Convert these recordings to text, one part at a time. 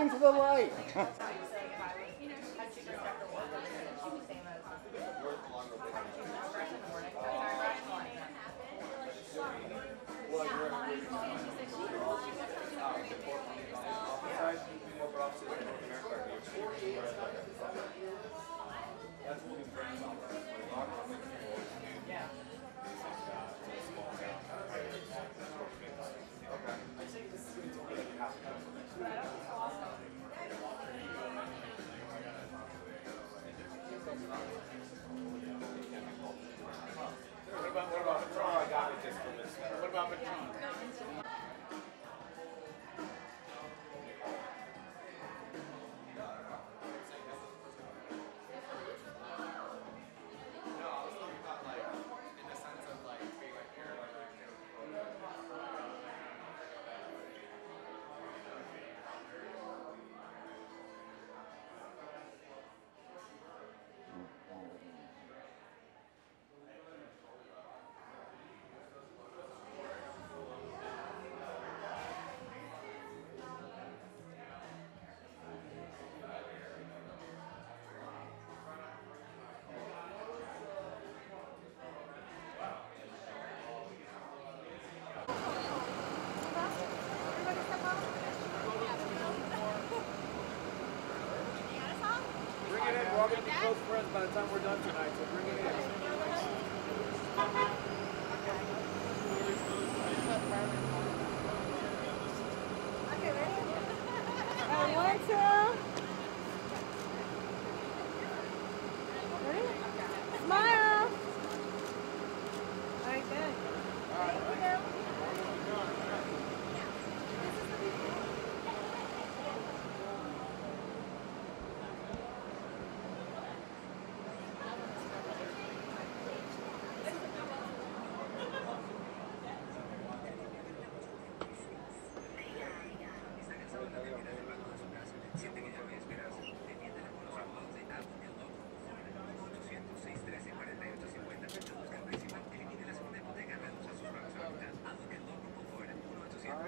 into the light. Bring it in. We're all going to be close friends by the time we're done tonight, so bring it in. Okay, ready? One, two. Ready? Smile. All right, good. Thank you.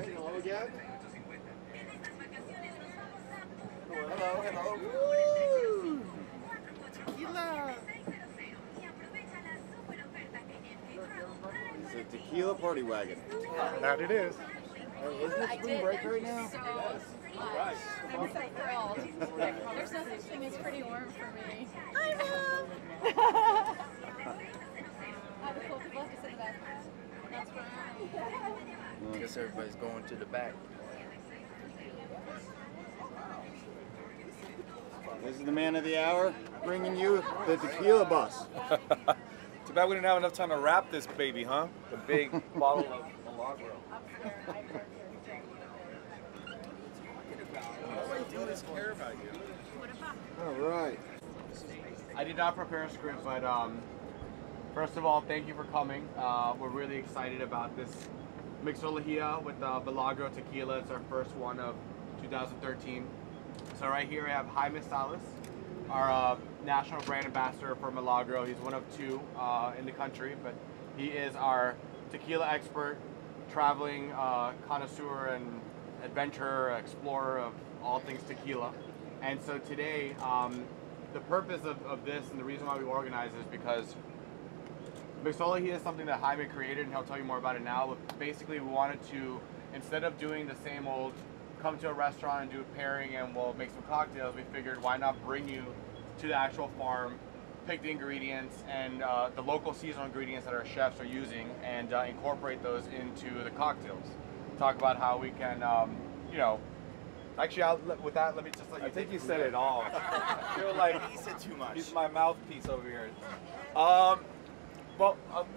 Hello again. Hello, hello. Woo! Tequila. It's a tequila party wagon. That it is. Hey, isn't it spring break right now? So right. I'm so thrilled. There's no such thing as pretty warm for me. I know. All the cool people have to sit in the back. That's right. I guess everybody's going to the back. This is the man of the hour, bringing you the tequila bus. Too bad we didn't have enough time to wrap this baby, huh? The big bottle of Milagro. All I do is care about you. All right. I did not prepare a script, but first of all, thank you for coming. We're really excited about this mixología with Milagro tequila. It's our first one of 2013. So right here I have Jaime Salas, our national brand ambassador for Milagro. He's one of two in the country, but he is our tequila expert, traveling connoisseur and adventurer, explorer of all things tequila. And so today, the purpose of this and the reason why we organize is because mixología is something that Jaime created, and he'll tell you more about it now. But basically, we wanted to, instead of doing the same old, come to a restaurant and do a pairing and we'll make some cocktails, we figured why not bring you to the actual farm, pick the ingredients and the local seasonal ingredients that our chefs are using, and incorporate those into the cocktails. Talk about how we can, you know, actually, with that, let me just let you. I think you said it all. I feel like He said too much. he's my mouthpiece over here.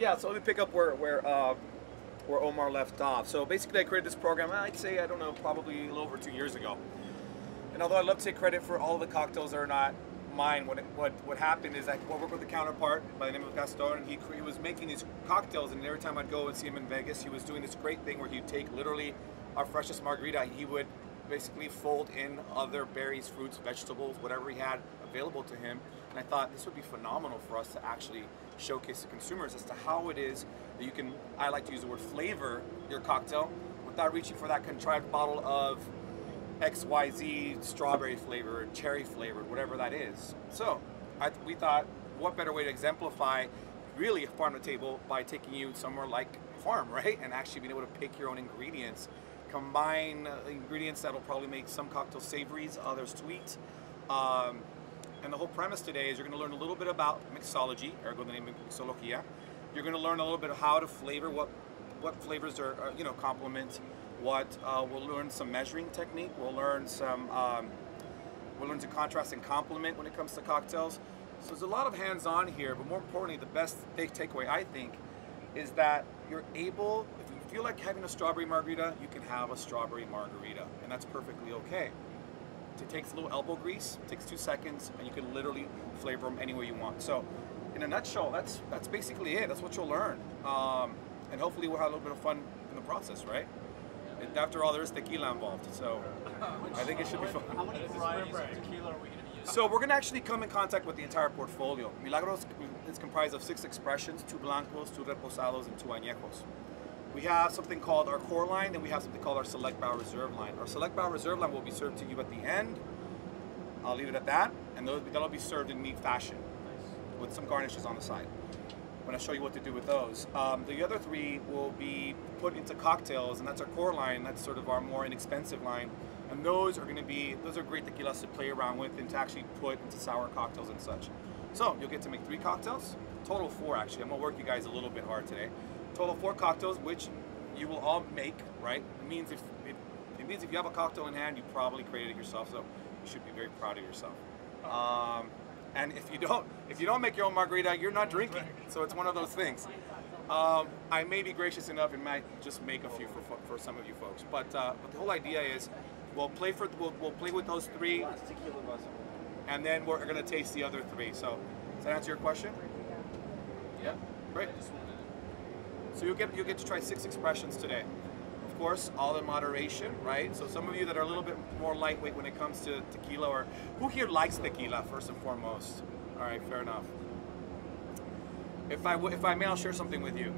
Yeah. So let me pick up where Omar left off. So basically, I created this program. I'd say, I don't know, probably a little over 2 years ago. And although I'd love to take credit for all the cocktails that are not mine, what happened is I worked with a counterpart by the name of Pastor, and he was making these cocktails. And every time I'd go and see him in Vegas, he was doing this great thing where he'd take literally our freshest margarita, and he would basically fold in other berries, fruits, vegetables, whatever he had available to him. And I thought this would be phenomenal for us to actually showcase to consumers as to how it is that you can, I like to use the word, flavor your cocktail without reaching for that contrived bottle of XYZ strawberry flavored, cherry flavored, whatever that is. So we thought, what better way to exemplify really a farm to table by taking you somewhere like a farm, right? And actually being able to pick your own ingredients, combine ingredients that'll probably make some cocktails savories, others sweet. And the whole premise today is you're going to learn a little bit about mixology, ergo the name mixología. You're going to learn a little bit of how to flavor, what flavors are complement what. We'll learn some measuring technique. We'll learn to contrast and complement when it comes to cocktails. So there's a lot of hands-on here, but more importantly, the best big takeaway I think is that you're able, if you feel like having a strawberry margarita, you can have a strawberry margarita, and that's perfectly okay. It takes a little elbow grease, takes 2 seconds, and you can literally flavor them any way you want. So, in a nutshell, that's basically it. That's what you'll learn, and hopefully we'll have a little bit of fun in the process, right? And after all, there is tequila involved, so I think it should be fun. How many varieties of tequila are we going to be using? So we're going to actually come in contact with the entire portfolio. Milagros is comprised of 6 expressions: 2 blancos, 2 reposados, and 2 añejos. We have something called our core line, and we have something called our select bow reserve line. Our select bow reserve line will be served to you at the end. I'll leave it at that, and that'll be served in neat fashion with some garnishes on the side. I'm going to show you what to do with those. The other 3 will be put into cocktails, and that's our core line. That's sort of our more inexpensive line, and those are great tequilas to play around with and to actually put into sour cocktails and such. So you'll get to make 3 cocktails, total 4 actually. I'm going to work you guys a little bit hard today. Total 4 cocktails, which you will all make, right? It means if you have a cocktail in hand, you probably created it yourself, so you should be very proud of yourself. And if you don't make your own margarita, you're not drinking. So it's one of those things. I may be gracious enough and might just make a few for some of you folks, but the whole idea is we'll play with those 3, and then we're going to taste the other 3. So does that answer your question? Yeah. Great. So you'll get to try 6 expressions today. Of course, all in moderation, right? So some of you that are a little bit more lightweight when it comes to tequila, or who here likes tequila first and foremost? All right, fair enough. If I may, I'll share something with you.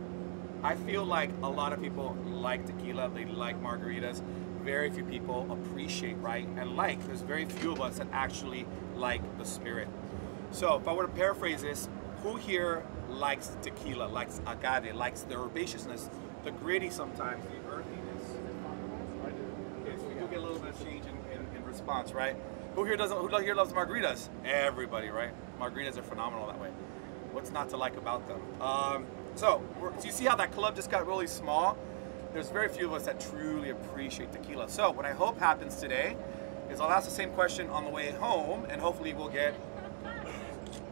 I feel like a lot of people like tequila, they like margaritas. Very few people appreciate, right? And there's very few of us that actually like the spirit. So if I were to paraphrase this, who here likes tequila, likes agave, likes the herbaceousness, the gritty sometimes, the earthiness? Okay, so we do get a little bit of change in response, right? Who here loves margaritas? Everybody, right? Margaritas are phenomenal that way. What's not to like about them? So you see how that club just got really small? There's very few of us that truly appreciate tequila. So what I hope happens today is I'll ask the same question on the way home, and hopefully we'll get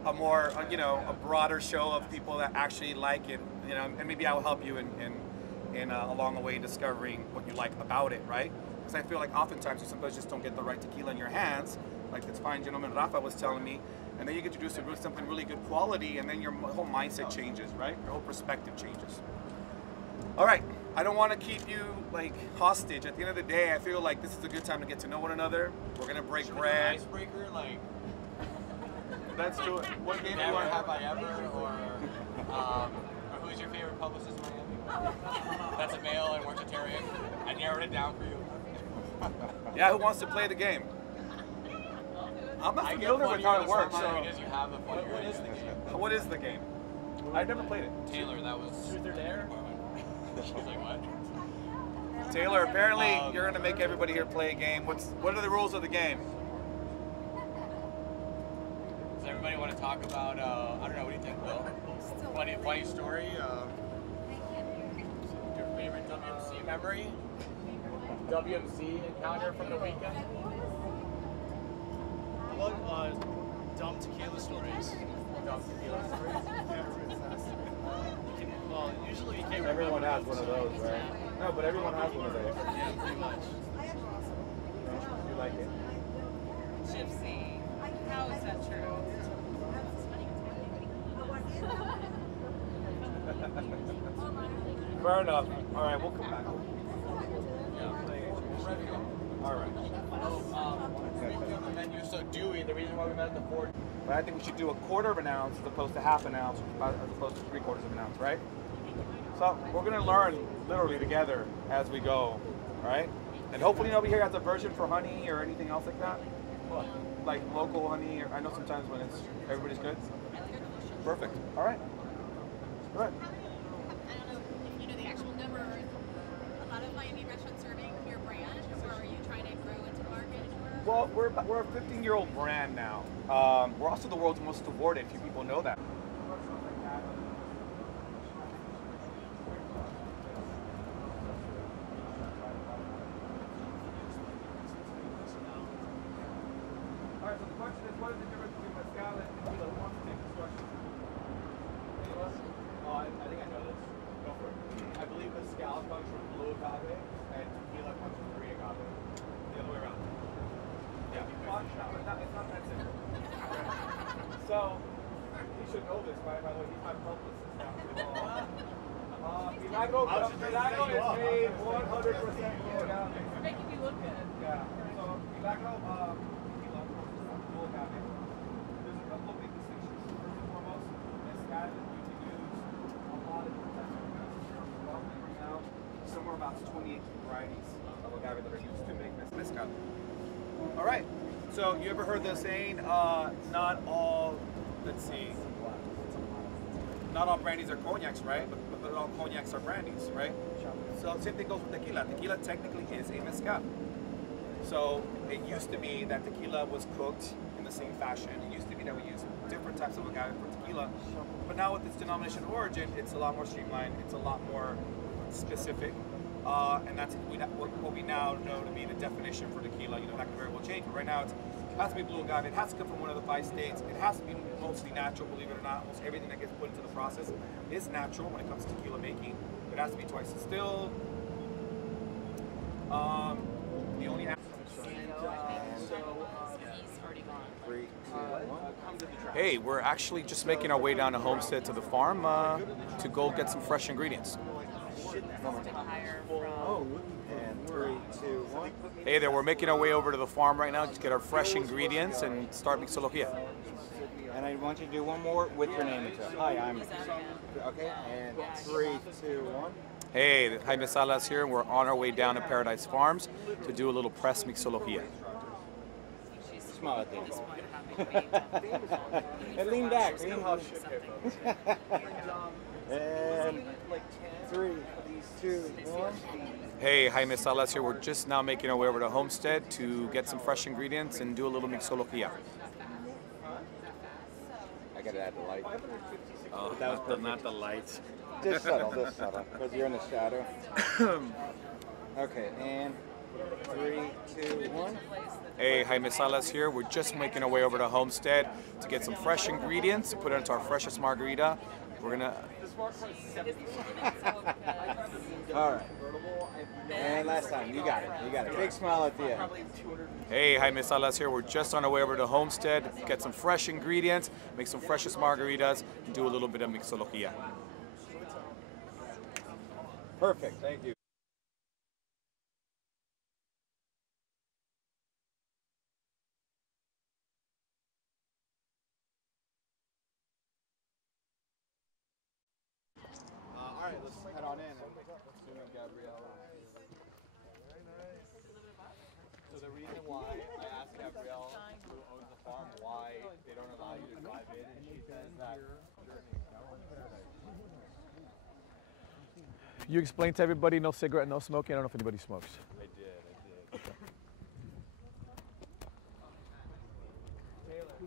a more, a broader show of people that actually like it, and maybe I will help you in along the way in discovering what you like about it, right? Because I feel like oftentimes you sometimes just don't get the right tequila in your hands, like this fine gentleman Rafa was telling me, and then you get introduced to something really good quality, and then your whole mindset changes, right? Your whole perspective changes. All right, I don't want to keep you hostage. At the end of the day, I feel like this is a good time to get to know one another. We're gonna break bread. Icebreaker, Let's do it. What game do you never want? have I ever, or who's your favorite publicist in Miami? That's a male and vegetarian. I narrowed it down for you. Yeah, who wants to play the game? I'm not familiar with how it works. So You have the fun. What is the game? what is the game? I've never played it. Taylor, that was truth or dare. She's like, what? Taylor, apparently you're gonna make everybody here play a game. What are the rules of the game? Does everybody want to talk about? I don't know. What do you think, Will? Funny story. Your favorite WMC memory? WMC encounter from the weekend? How about dumb tequila stories? Dumb tequila stories? Well, usually you can't Everyone remember has one of those, right? No, but everyone has one of those. Yeah, pretty much. You like it? Gypsy. How is that true? Fair enough. All right, we'll come back. All right. Speaking of the menu, so Dewey, the reason why we met at the Ford. But I think we should do a quarter of an ounce as opposed to half an ounce, as opposed to 3/4 of an ounce, right? So we're gonna learn literally together as we go, right? And hopefully nobody here has a version for honey or anything else like that. Like local honey, or I know sometimes when it's everybody's good. Perfect. All right. Good. I don't know if you know the actual number. A lot of Miami restaurants serving your brand, or are you trying to grow into the market? Well, we're a 15-year-old brand now. We're also the world's most awarded. Few people know that. All right. So the question is, what is the difference between mezcal and tequila? Who wants to take this question? Anyone? Oh, I think I know this. Go for it. I believe mezcal comes from blue agave and tequila comes from green agave. The other way around. Yeah. Well, no, it's not that simple. So, he should know this, by the way. He's my publicist now. Milagro is made 100% blue agave. You're making me look good. Yeah. So, Milagro, tequila, blue agave. There's a couple of big distinctions. First and foremost, mezcal, you can use a lot of different types of agave. Well, right now, somewhere about 28 varieties of agave that are used to make mezcal. All right. So you ever heard the saying, not all, let's see, not all brandies are cognacs, right? But all cognacs are brandies, right? So same thing goes with tequila. Tequila technically is a mezcal. So it used to be that tequila was cooked in the same fashion. It used to be that we used different types of agave for tequila. But now with its denomination of origin, it's a lot more streamlined. It's a lot more specific. And that's what we now know to be the definition for tequila. You know, that can very well change. But right now, it has to be blue agave. It has to come from one of the 5 states. It has to be mostly natural, believe it or not. Almost everything that gets put into the process is natural when it comes to tequila making. It has to be twice distilled. The only Hey, we're actually just making our way down to Homestead to the farm to go get some fresh ingredients. And 3, 2, 1. Hey there, we're making our way over to the farm right now to get our fresh ingredients and start mixología. And I want you to do one more with your name into it. Hi, I'm. Okay, and 3, 2, 1. Hey, Jaime Salas here, and we're on our way down to Paradise Farms to do a little press mixología. Smile at them. And lean back. Lean. And 3, 2, 1. Hey, Jaime Salas here. We're just now making our way over to Homestead to get some fresh ingredients and do a little mixología. I gotta add the light. Oh, that was perfect. not the lights. Just subtle, because you're in the shadow. Okay, and 3, 2, 1. Hey, Jaime Salas here. We're just making our way over to Homestead to get some fresh ingredients to put it into our freshest margarita. We're gonna. All right. And last time, you got it. You got it. Big smile at the end. Hey, Jaime Salas here. We're just on our way over to Homestead, get some fresh ingredients, make some freshest margaritas, and do a little bit of mixología. Perfect. Thank you. All right, let's head on in. Assuming Gabrielle. So the reason why I asked Gabrielle, who owns the farm, why they don't allow you to drive in, and she says that. You explained to everybody no cigarette, no smoking. I don't know if anybody smokes. I did. Taylor.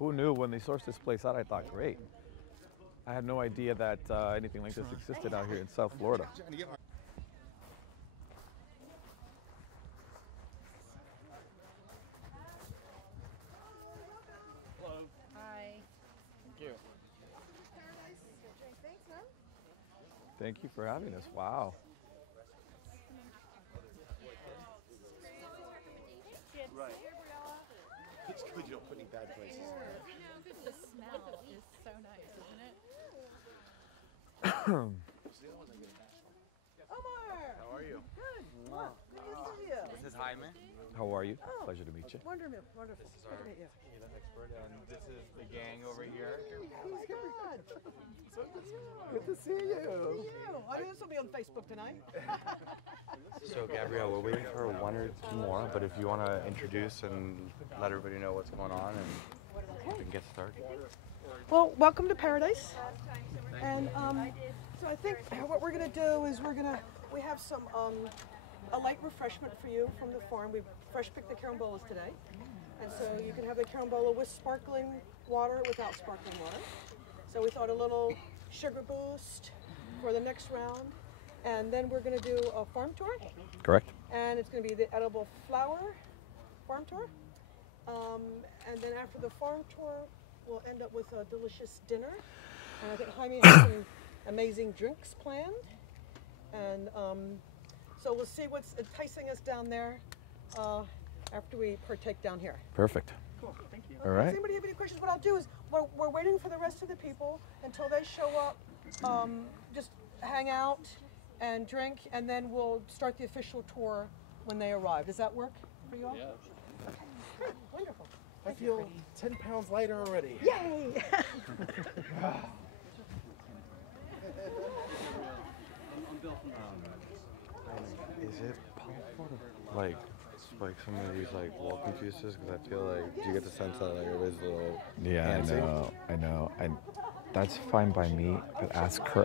Who knew when they sourced this place out? I thought, great. I had no idea that anything like this existed out here in South Florida. Hi. Thank you. Thanks, man. Thank you for having us. Wow. Right. It's good you don't put any bad places. The smell is so nice, isn't it? Omar! How are you? Good. Good to see you. This is Jaime. How are you? Oh. Pleasure to meet you. Wonderful. Wonderful. This is Good our to meet you. tequila expert, and this is the gang over here. Oh my God. Good to see you. See you. I mean, this will be on Facebook tonight. So Gabrielle, we're waiting for one or two more, but if you want to introduce and let everybody know what's going on, and we can get started. Well, welcome to Paradise. And so I think what we're going to do is we have some a light refreshment for you from the farm. We fresh picked the carambolas today. And so you can have the carambola with sparkling water, without sparkling water. So we thought a little sugar boost for the next round. And then we're going to do a farm tour. Correct. And it's going to be the edible flower farm tour. And then after the farm tour, we'll end up with a delicious dinner. And I think Jaime has some amazing drinks planned. And so we'll see what's enticing us down there after we partake down here. Perfect. Cool, thank you. All right. Does anybody have any questions? What I'll do is we're waiting for the rest of the people until they show up. Just hang out and drink, and then we'll start the official tour when they arrive. Does that work for you all? Yeah. Okay, great, wonderful. I feel 10 pounds lighter already. Yay! Is it possible to like spike some of these like welcome pieces? Because I feel like, do you get the sense that like everybody's a little pantsy? I know. And that's fine by me, but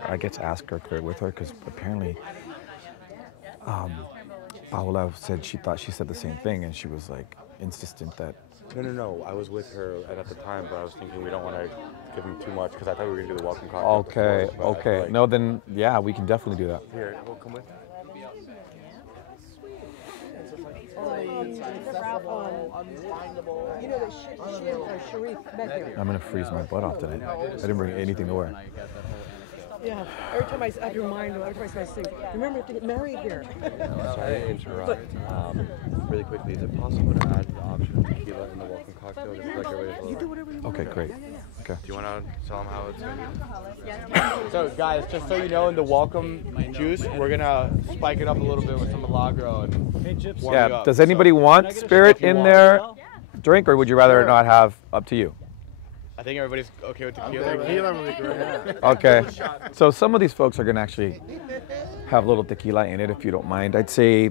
I get to ask her with her, because apparently Paola said she thought she said the same thing, and she was like insistent that. No. I was with her at the time, but I was thinking we don't want to give them too much because I thought we were going to do the welcome cocktail. Okay. Like, No, then, yeah, we can definitely do that. Here, we'll come with. You know that Sharif met here. I'm going to freeze my butt off tonight. I didn't bring anything to wear. Yeah, every time I have to remind them, every time I say, remember you have to get married here. Sorry to interrupt. Really quickly, is it possible to add the option of tequila in the welcome cocktail? Just like everybody's You do whatever you want. Okay, great. Okay. Do you want to tell them how it's going to be? So guys, just so you know, in the welcome juice, we're gonna spike it up a little bit with some Milagro and warm it Yeah. up. Does anybody want spirit in their drink, or would you rather not have? Up to you. I think everybody's okay with tequila. Right? Okay. So some of these folks are going to actually have a little tequila in it, if you don't mind. I'd say,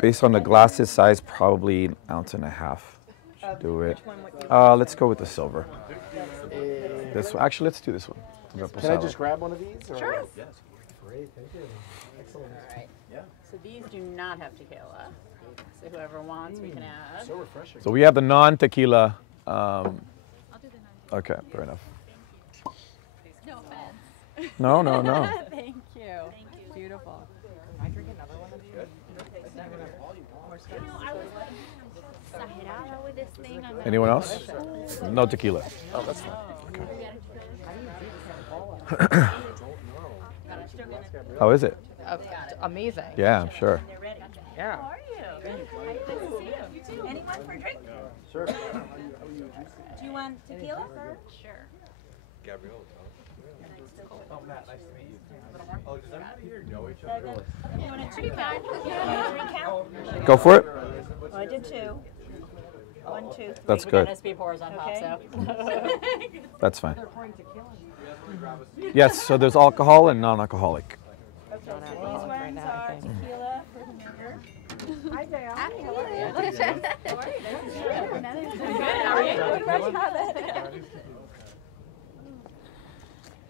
based on the glasses size, probably an ounce and a half should do it. Let's go with the silver. This one. Actually, let's do this one. Can I just grab one of these? Or? Sure. Yes. Great, thank you. Excellent. All right. Yeah. So these do not have tequila. So whoever wants, we can add. So refreshing. So we have the non-tequila. Okay, fair enough. No offense. No. Thank you. Beautiful. Can I drink another one of these? I was exagerada with this thing. Anyone else? No tequila. Oh, that's fine. Okay. How is it? Amazing. Yeah, I'm sure. Yeah. How are you? Nice to see you. You too. Anyone for a drink? Sure. Do you want tequila? Sure. Gabrielle. Oh, Matt, nice to meet you. Oh, does everybody here know each other? You want a recount? You want a recount? Go for it. Well, I did 2. 1, 2, 3. That's good. SP pours on top, Okay. so. That's fine. Yes, so there's alcohol and non-alcoholic. Okay, so these ones are tequila for whomever. Hi, Dale. How are you? Good. How are you? What about Charlotte?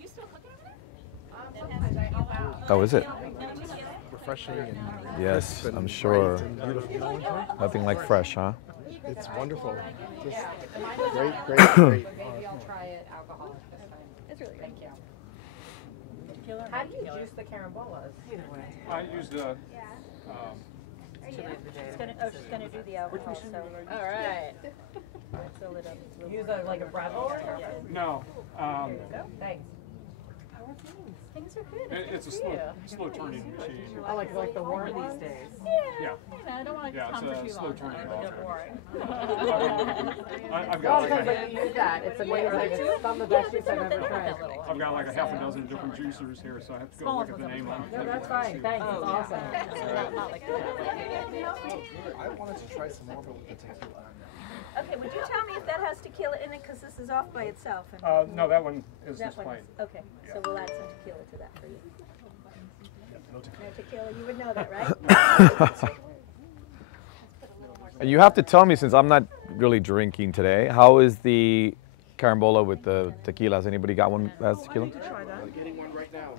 You still cooking over there? Oh, is it? Refreshing and Yes, I'm sure. Nothing like fresh, huh? it's wonderful. Just great. Maybe I'll try it alcoholic this time. It's really good. Thank you. How do you juice the carambolas? I use the. She's gonna do the alcohol. So. All right. Fill it up. Use like a Bravo or something? No. Thanks. Things are good. It's a slow turning machine. I like the warm these days. Yeah. I don't want to come for too It's a slow long. turning Well, I've got because when you use that, it's amazing. It's some of the best juice I've ever tried. I've got like a half a dozen different juicers here, so I have to go look at the name on it. No, that's fine. Thanks. It's awesome. I wanted to try some more, but with the tequila. Okay, would you tell me if that has tequila in it, because this is off by itself? No, that one is That just one plain. is, okay, so we'll add some tequila to that for you. No tequila, you would know that, right? And you have to tell me, since I'm not really drinking today, how is the carambola with the tequila? Has anybody got one that has tequila? I'm getting one right now.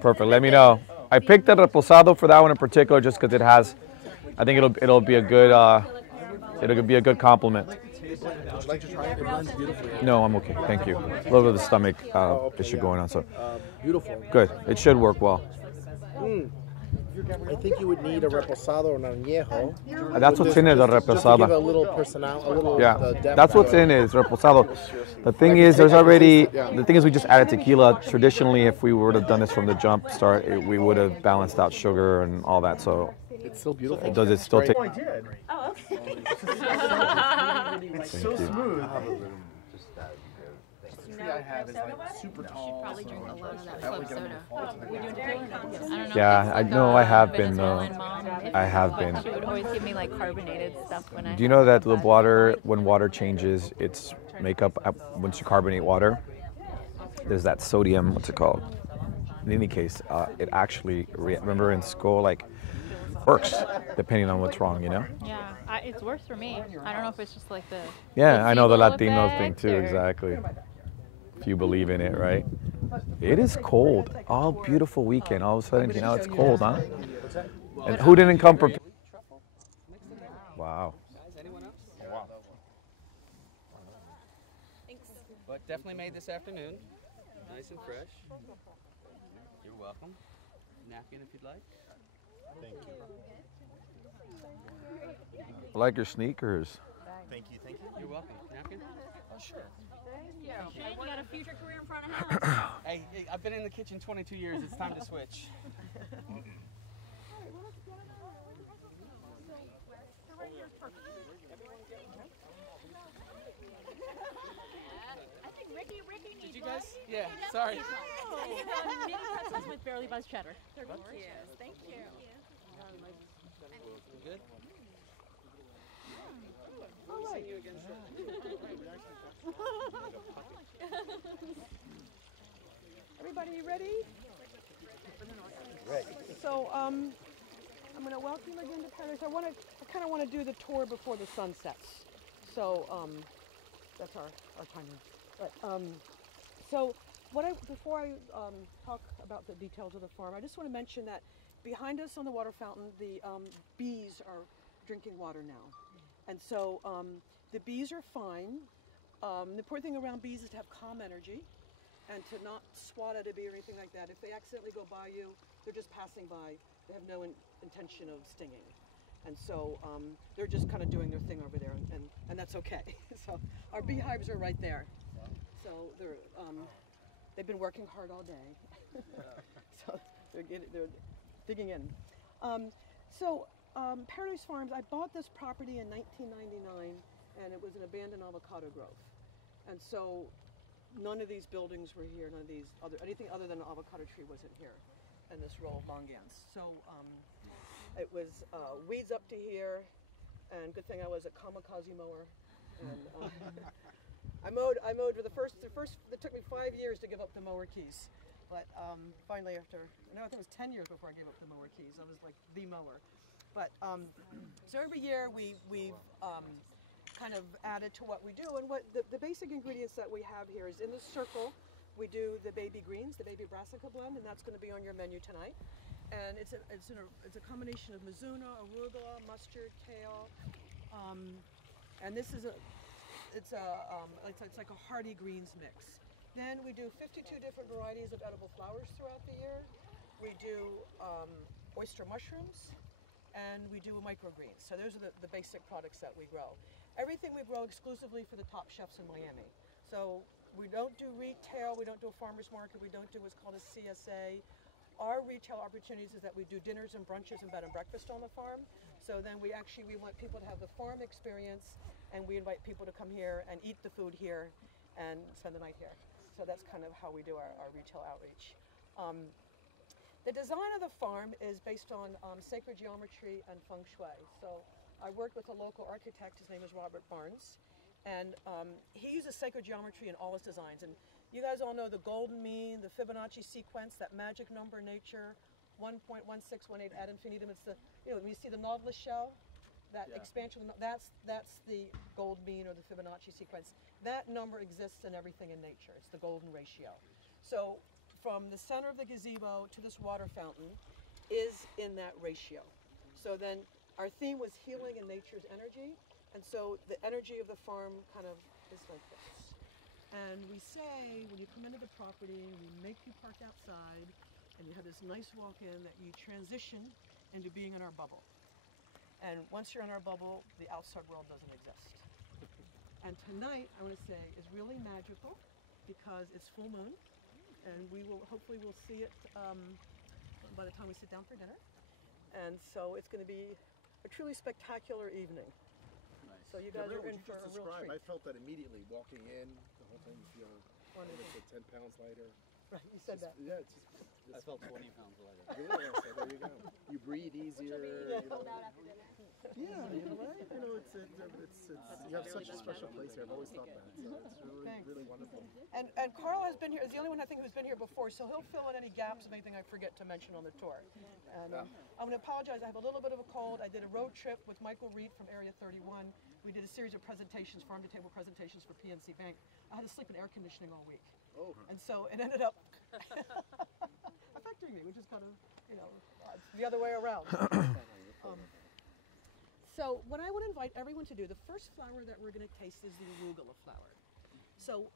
Perfect. Let me know. I picked the reposado for that one in particular, just because it has. I think it'll be a good compliment. Would you like to try it? It blends beautifully. No, I'm okay. Thank you. A little bit of the stomach issue going on, so Beautiful. good. It should work well. I think you would need a reposado or an añejo. That's what's in it, the Just to give reposado. a little personality, a little Yeah, depth that's what's to it. in it, is reposado. The thing is, there's already, the thing is we just added tequila. Traditionally, if we would have done this from the jump start, we would have balanced out sugar and all that, so. It's still beautiful. Does it still take? Oh, I did. Oh, okay. It's so smooth. I have is like super tall. Probably drink a lot of that That club would get soda. them to We doing tequila? I don't know. Yeah, I know I have been though. Venezuelan mom, I have been. She would always give me like carbonated stuff when I. Do you know that the water, when water changes its makeup, once you carbonate water, there's that sodium, what's it called? In any case, it actually, remember in school, like, works, depending on what's wrong, you know? Yeah, it's worse for me. I don't know if it's just like the. Yeah, I know the placebo Latino thing effect too, or- exactly. If you believe in it, right? It is cold. Oh, beautiful weekend. All of a sudden, you know, it's cold, huh? And who didn't come prepared? Wow. But definitely made this afternoon. Nice and fresh. You're welcome. Napkin if you'd like. Thank you. I like your sneakers. Thank you. Thank you. You're welcome. Napkin? Oh, sure. Shane, you got a future career in front of house. Hey, I've been in the kitchen 22 years. It's time to switch. I think Ricky needs Did you guys? Yeah, sorry. mini pretzels with barely buzzed cheddar. They're delicious. Thank you. Good? All right. Everybody ready? Ready. So I'm going to welcome you again to Paradise. I kind of want to do the tour before the sun sets. So that's our timing. But so before I talk about the details of the farm, I just want to mention that behind us on the water fountain, the bees are drinking water now, and so the bees are fine. The important thing around bees is to have calm energy and to not swat at a bee or anything like that. If they accidentally go by you, they're just passing by. They have no intention of stinging. And so they're just kind of doing their thing over there, and that's okay. So our beehives are right there. So they've been working hard all day. So they're digging in. Paradise Farms, I bought this property in 1999, and it was an abandoned avocado grove. And so none of these buildings were here, anything other than an avocado tree wasn't here in this row of mangans. So it was weeds up to here, and good thing I was a kamikaze mower. And I mowed for the first, it took me 5 years to give up the mower keys. But finally I think it was 10 years before I gave up the mower keys. I was like the mower. But so every year we've kind of added to what we do, and what the basic ingredients that we have here is in this circle we do the baby greens, the baby brassica blend, and that's going to be on your menu tonight. And it's a combination of mizuna, arugula, mustard, kale, and this is it's like a hearty greens mix. Then we do 52 different varieties of edible flowers throughout the year. We do oyster mushrooms, and we do microgreens. So those are the basic products that we grow. Everything we grow exclusively for the top chefs in Miami. So We don't do retail, we don't do a farmer's market, we don't do what's called a CSA. Our retail opportunities is that we do dinners and brunches and bed and breakfast on the farm. So then we want people to have the farm experience, and we invite people to come here and eat the food here and spend the night here. So that's kind of how we do our retail outreach. The design of the farm is based on sacred geometry and feng shui. So I worked with a local architect, his name is Robert Barnes, and he uses sacred geometry in all his designs. And you guys all know the golden mean, the Fibonacci sequence, that magic number in nature, 1.1618 ad infinitum. It's the, when you see the Nautilus shell, that expansion, that's the gold mean or the Fibonacci sequence. That number exists in everything in nature. It's the golden ratio. So from the center of the gazebo to this water fountain is in that ratio. So then our theme was healing in nature's energy. And so the energy of the farm kind of is like this. And we say, when you come into the property, we make you park outside, and you have this nice walk-in that you transition into being in our bubble. And once you're in our bubble, the outside world doesn't exist. And tonight, I want to say, is really magical because it's full moon, and hopefully we'll see it by the time we sit down for dinner. And so it's going to be a truly spectacular evening. Nice. So you guys are in for a real treat. I felt that immediately walking in, the whole thing, you feel like 10 pounds lighter. Right, you said that. Yeah, it's just. I felt 20 pounds lighter. Yeah, so there you go. You breathe easier. Pulled out after dinner. Yeah, you know what? It's you have such a special place here. I've always thought that. So it's really wonderful. And Carl has been here, is the only one I think who's been here before, so he'll fill in any gaps of anything I forget to mention on the tour. And I'm going to apologize, I have a little bit of a cold. I did a road trip with Michael Reed from Area 31. We did a series of presentations, farm-to-table presentations for PNC Bank. I had to sleep in air conditioning all week. Oh. And so it ended up affecting me, which is kind of, the other way around. So what I would invite everyone to do, the first flower that we're going to taste is the arugula flower. So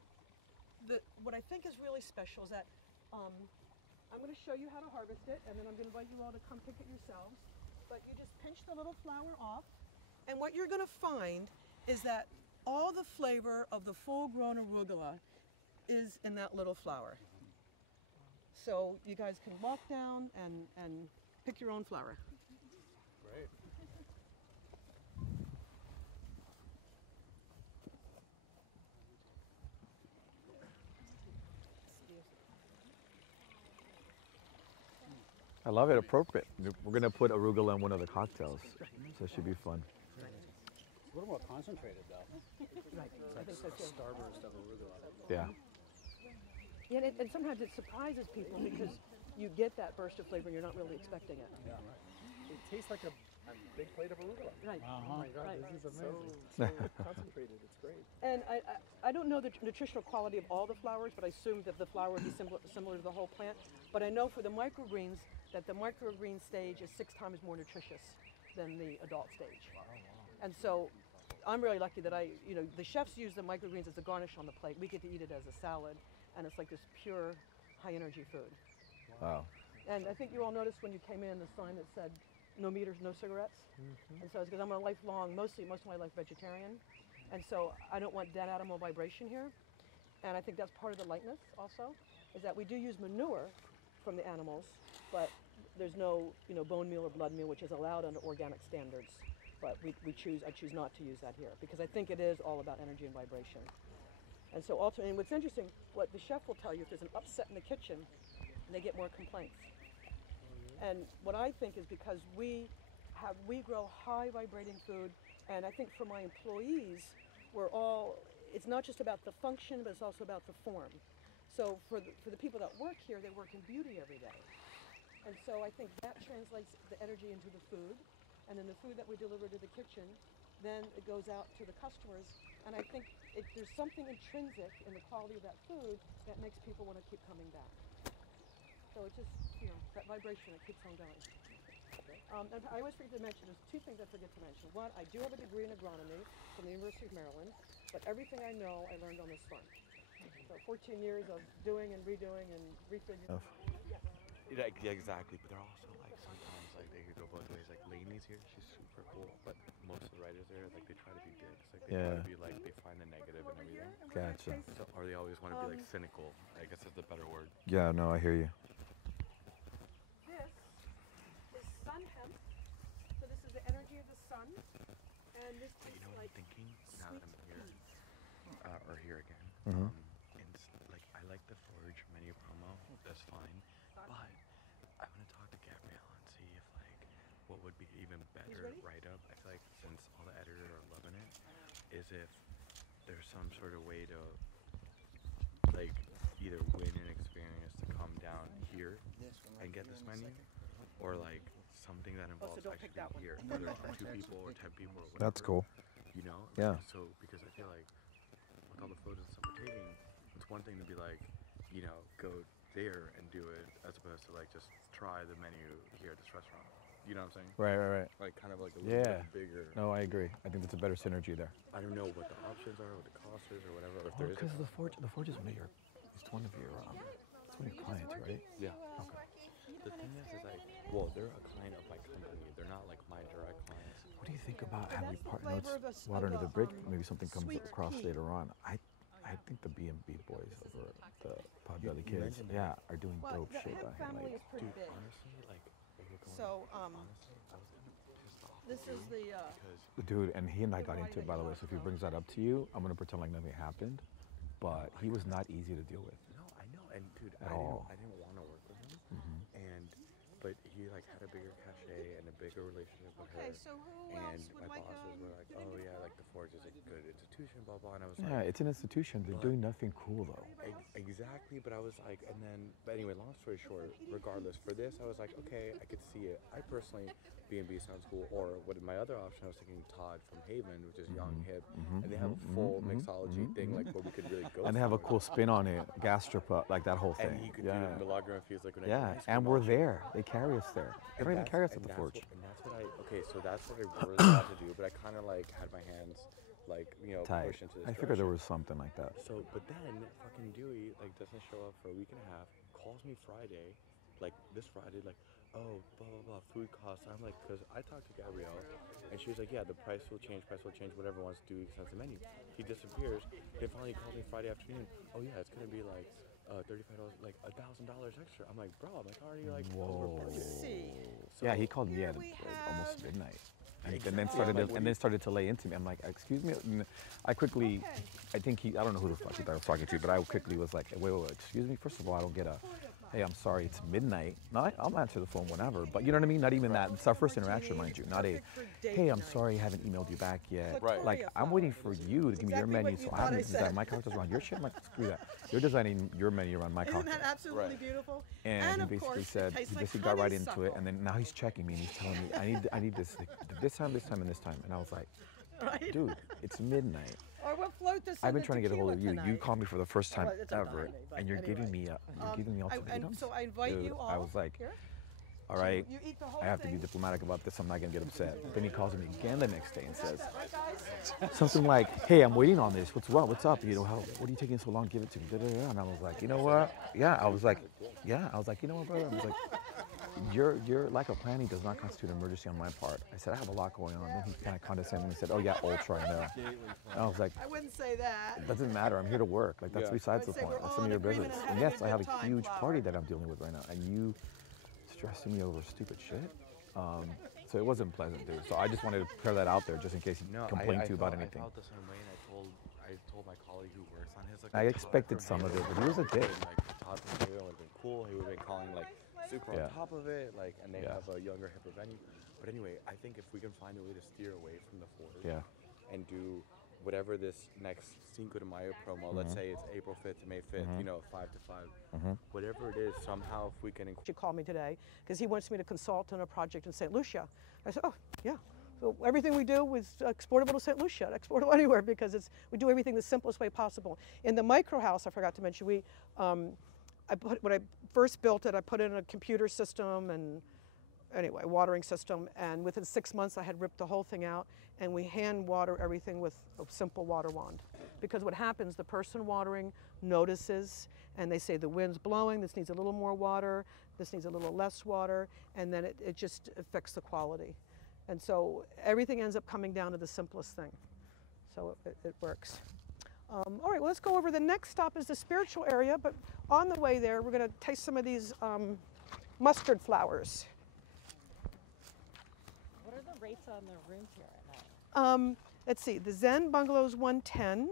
what I think is really special is that I'm going to show you how to harvest it, and then I'm going to invite you all to come pick it yourselves. But you just pinch the little flower off, and what you're going to find is that all the flavor of the full-grown arugula is in that little flower. So you guys can walk down and pick your own flower. Great. I love it. Appropriate. We're going to put arugula in one of the cocktails, so it should be fun. It's a little more concentrated, though. Right. I think so too. Starburst of arugula. Yeah. Yeah, and sometimes it surprises people because you get that burst of flavor and you're not really expecting it. Yeah. It tastes like a big plate of arugula. Right. Oh my God, Right. this is amazing. So concentrated, it's great. And I don't know the nutritional quality of all the flowers, but I assume that the flower would be similar to the whole plant. But I know for the microgreens that the microgreen stage is 6 times more nutritious than the adult stage. Wow. And so I'm really lucky that the chefs use the microgreens as a garnish on the plate. We get to eat it as a salad, and it's like this pure, high-energy food. Wow. And I think you all noticed when you came in the sign that said, no meters, no cigarettes. Mm-hmm. And so it's because I'm a lifelong, most of my life, vegetarian. And so I don't want dead animal vibration here. And I think that's part of the lightness also, is that we do use manure from the animals, but there's no bone meal or blood meal, which is allowed under organic standards. But I choose not to use that here because I think it is all about energy and vibration. And so ultimately, and what's interesting, what the chef will tell you, if there's an upset in the kitchen, they get more complaints. And what I think is because we grow high vibrating food, and I think for my employees, it's not just about the function, but it's also about the form. So for the people that work here, they work in beauty every day. And so I think that translates the energy into the food, and then the food that we deliver to the kitchen, then it goes out to the customers. And I think there's something intrinsic in the quality of that food that makes people want to keep coming back. So it's just, that vibration that keeps on going. And I always forget to mention, there's 2 things I forget to mention. One, I do have a degree in agronomy from the University of Maryland, but everything I know, I learned on this farm. So 14 years of doing and redoing and refiguring. Yeah, exactly. But they're also sometimes they could go both ways. Lainey's here, she's super cool, but most of the writers there, they try to be dicks. They try to be they find the negative and everything. Gotcha. So, or they always want to be like cynical. I guess that's a better word. Yeah, no, I hear you. This is sun hemp. So this is the energy of the sun. And this is You know what like I'm thinking now that I'm here, or here again? Mhm. Like, I like the Forge menu promo. That's fine. But I want to talk to Gabrielle and see if like what would be even better write-up. I feel like since all the editors are loving it, is if there's some sort of way to like either win an experience to come down here and get this menu, or like something that involves actually being here, whether it's for 2 people or 10 people or whatever. That's cool. You know? Yeah. So because I feel like with all the photos and stuff we're taking, it's one thing to be like, you know, go there and do it as opposed to like just try the menu here at this restaurant. You know what I'm saying? Right. Like kind of like a little bit bigger. No, I agree. I think that's a better synergy there. I don't know what the options are, what the cost is, or whatever. If there is. Because the Forge is one of your, it's one of your clients, right? Yeah. Okay. The thing is like, well, they're a client of my company. They're not like my direct clients. What do you think about having partner notes water under the bridge? Maybe something comes across later on. I think the B&B boys over the Podbelly Kids, are doing dope shit. Family is pretty big. Honestly, like, So, honestly, I was kind of pissed off. this is the, Dude, and he and I got into it, by the way, so if he brings that up to you, I'm going to pretend like nothing happened. But he was not easy to deal with. No, I know, and dude, At I all. didn't want to work with him, but he like had a bigger cachet and a bigger relationship with her. so who And else would my like, bosses were like, oh yeah, like the Forge is a good institution, blah blah. And I was Yeah, like, it's an institution. They're doing nothing cool, though. exactly. But I was like, and then, but anyway, long story short, regardless, for this, I was like, okay, I could see it. I personally, B&B sounds cool. Or what my other option, I was thinking Todd from Haven, which is young, hip, and they have a full mixology thing, like where we could really go. And they have a cool spin on it, gastropub, like that whole thing. And he could do Milagro infused like when Yeah, and we're there. They carry us there. They don't even carry us at the Forge. And that's what so that's what I really wanted to do, but I kind of like had my hands like, you know, Tight. pushed into this I figured there direction. was something like that. So, but then fucking Dewey like doesn't show up for a week and a half, calls me Friday, like this Friday, like, oh, blah, blah, blah, food costs. I'm like, because I talked to Gabrielle, and she was like, yeah, the price will change, whatever wants to do, sends the menu. He disappears. Then finally he called me Friday afternoon. Oh yeah, it's gonna be like $35, like $1,000 extra. I'm like, bro, I'm like already like Whoa. So, Yeah, he called me at almost midnight. And then started to lay into me. I'm like, excuse me. And I quickly, I don't know who the fuck he thought I was talking to, but I quickly was like, wait, excuse me. First of all, I don't get a, hey, I'm sorry, it's midnight. No, I'll answer the phone whenever. But you know what I mean? Not even that. It's our first interaction, mind you. Not a, hey, I'm sorry, I haven't emailed you back yet. Right. Like, I'm waiting for you to give me your menu, so I haven't designed my characters around your shit. I'm like, screw that. You're designing your menu around my Isn't character. that absolutely beautiful? And he of basically course, said, it tastes he like got right into honeysuckle. it, and then now he's checking me and he's telling me, I need this, like, this time, and this time. And I was like, Right? dude, it's midnight. Or what float this I've been in trying to get a hold of you. tequila You tonight? called me for the first time Well, it's not ever, honey, but and you're giving anyway. me, ultimatums. So I invite Dude, you all. I was like, Here. all right, You eat the whole I have to be thing. diplomatic about this. I'm not gonna get upset. Then he calls me again the next day and says Right, guys? something like, hey, I'm waiting on this. What's wrong? What's up? You know, what are you taking so long to give it to me? Da, da, da. And I was like, you know what? Yeah, I was like, you know what, brother? I was like, your lack of planning does not constitute an emergency on my part. I said, I have a lot going on. Then he kind of condescendingly said, oh yeah, ultra, I know. And I was like, I wouldn't say that. it doesn't matter. I'm here to work. Like, that's besides the I'd say point. we're That's all some of in your agreement business. and And having yes, a I have good a time, huge Flower. party that I'm dealing with right now, and you stressing me over stupid shit. So it wasn't pleasant, dude. So I just wanted to pair that out there, just in case you complained to you about anything. I felt the same way, and I told my colleague who works on his. Like, I expected some of it, but he was a dick. Like, Todd from Haven would have been cool. He would have been calling like super on top of it, like, and they have a younger, hipper venue. But anyway, I think if we can find a way to steer away from the Forge, and do whatever this next Cinco de Mayo promo, let's say it's April 5th to May 5th, you know, 5 to 5, whatever it is, somehow if we can. She called me today because he wants me to consult on a project in St. Lucia. I said, oh, yeah. So everything we do is exportable to St. Lucia, exportable anywhere, because we do everything the simplest way possible. In the micro house, I forgot to mention, when I first built it, I put in a computer system and anyway, watering system, and within 6 months I had ripped the whole thing out, and we hand water everything with a simple water wand. Because what happens, the person watering notices, and they say the wind's blowing, this needs a little more water, this needs a little less water, and then it just affects the quality. And so everything ends up coming down to the simplest thing. So it works. All right, well, let's go over. The next stop is the spiritual area, but on the way there, we're going to taste some of these mustard flowers. What are the rates on the rooms here at night? Let's see, the Zen bungalow is 110,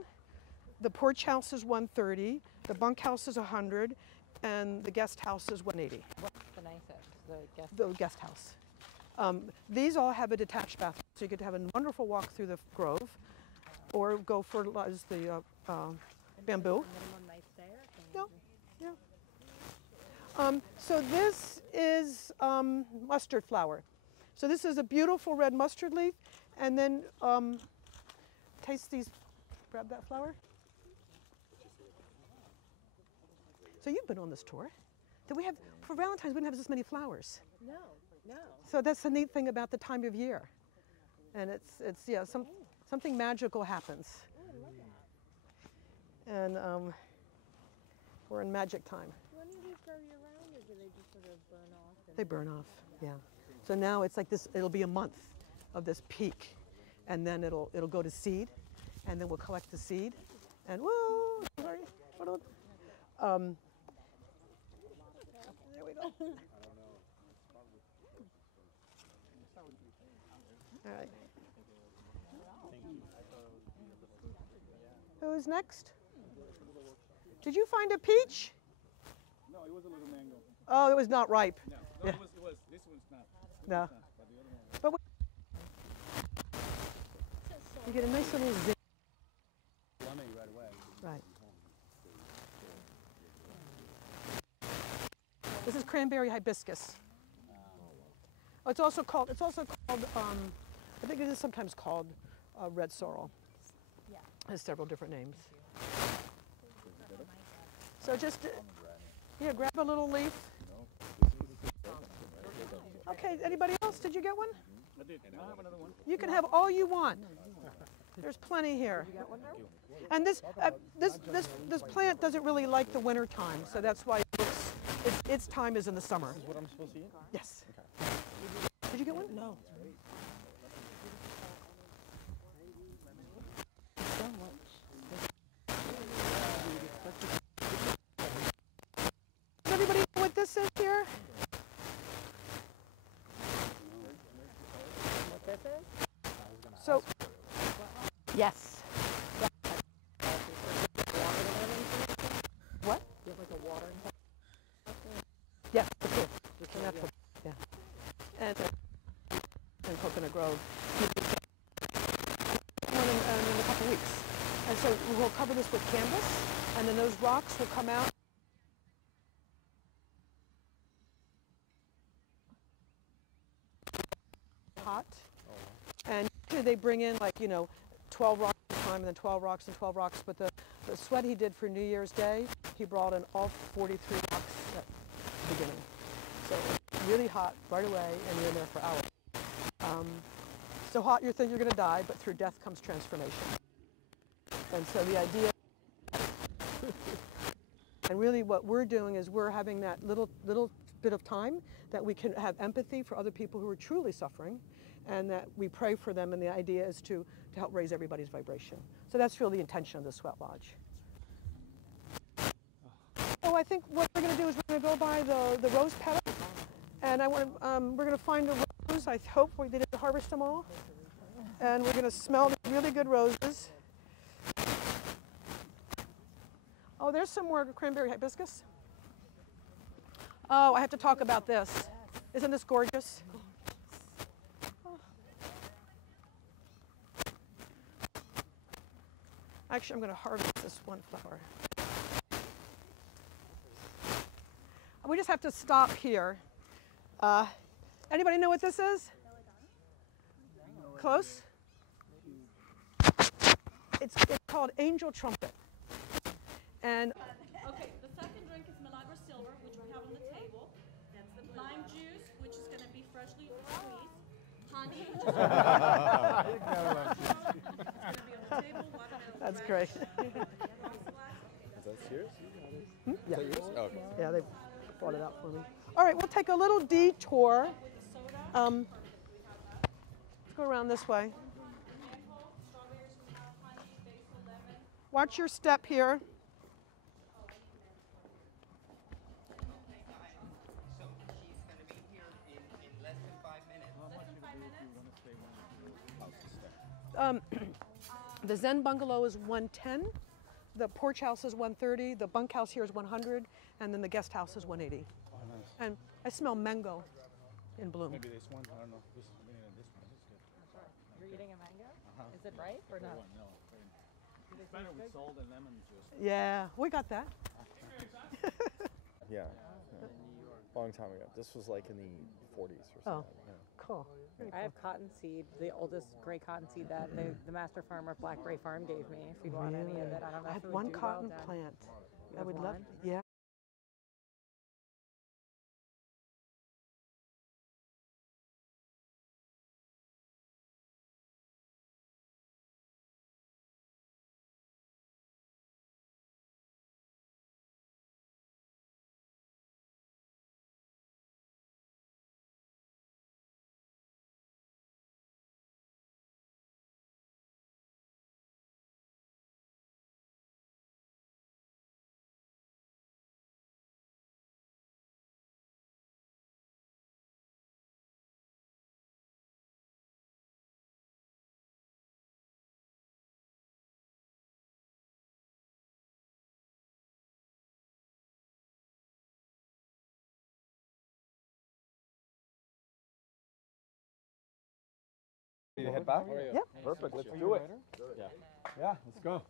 the porch house is 130, the bunkhouse is 100, and the guest house is 180. What's the nicest? The guest house. These all have a detached bathroom, so you get to have a wonderful walk through the grove, or go for the bamboo. Minimum night stay? No, yeah. So this is mustard flower. So this is a beautiful red mustard leaf, and then taste these. Grab that flower. So you've been on this tour. Did we have for Valentine's? We didn't have this many flowers. No, no. So that's the neat thing about the time of year, and it's yeah, something magical happens. Oh, I love that. And we're in magic time. When do these grow year round, or do they just sort of burn off? They burn off, yeah. So now it's like this. It'll be a month of this peak, and then it'll go to seed, and then we'll collect the seed, and whoa, sorry, there we go. All right. Who's next? Did you find a peach? No, it was a little mango. Oh, it was not ripe. No, Yeah. it was. This one's not. No. But the other one. But you get a nice little zing. Yummy right away. Right. This is cranberry hibiscus. Oh, it's also called. I think it is sometimes called red sorrel. Yeah. It has several different names. So just, yeah, grab a little leaf. Okay, anybody else? Did you get one? I did. I have another one. You can have all you want. There's plenty here. And this plant doesn't really like the winter time, so that's why its time is in the summer. This is what I'm supposed to eat? Yes. Did you get one? No. Does everybody know what this is here? What this is? So, yes. What? Do you have like a watering hole? Yes, it's here. And that's what, yeah. And Coconut Grove. One in a couple weeks. And so we'll cover this with canvas, and then those rocks will come out. Hot. And usually they bring in 12 rocks at a time, and then 12 rocks and 12 rocks. But the sweat he did for New Year's Day, he brought in all 43 rocks at the beginning. So it's really hot right away, and you're in there for hours. So hot you think you're going to die, but through death comes transformation. And so the idea, and really what we're doing is we're having that little bit of time that we can have empathy for other people who are truly suffering, and that we pray for them, and the idea is to help raise everybody's vibration. So that's really the intention of the Sweat Lodge. So I think what we're going to do is we're going to go by the rose petal, and we're going to find a rose. I hope we didn't harvest them all, and we're going to smell the really good roses. Oh, there's some more cranberry hibiscus. Oh, I have to talk about this. Isn't this gorgeous? Oh. Actually, I'm going to harvest this one flower. We just have to stop here. Anybody know what this is? Close? It's called Angel Trumpet. And okay, the second drink is Milagro Silver, which we have on the table. That's the lime juice, which is going to be freshly squeezed. Honey, which is going to be on the table. Watermelon that's fresh. great. Is that yours? Hmm? Yeah. Is that yours? Oh, okay. Yeah, they brought it out for me. All right, we'll take a little detour. Let's go around this way. Watch your step here. The Zen bungalow is 110, the porch house is 130, the bunkhouse here is 100, and then the guest house is 180. Oh, nice. And I smell mango in bloom. Maybe this one. I don't know. This one. This one. This is good. You're eating a mango? Is it ripe or not? No. It's better with salt and lemon juice. Yeah, we got that. Yeah. Long time ago. This was like in the 40s or something. Oh, cool. I have cottonseed, the oldest gray cottonseed that the master farmer of Blackberry Farm gave me. If you want any of it, I don't know. I if have it would one do cotton well down. plant. You I have would love. one? Yeah. Need to head back? Yeah. Perfect. Let's do it. Yeah. Yeah, let's go.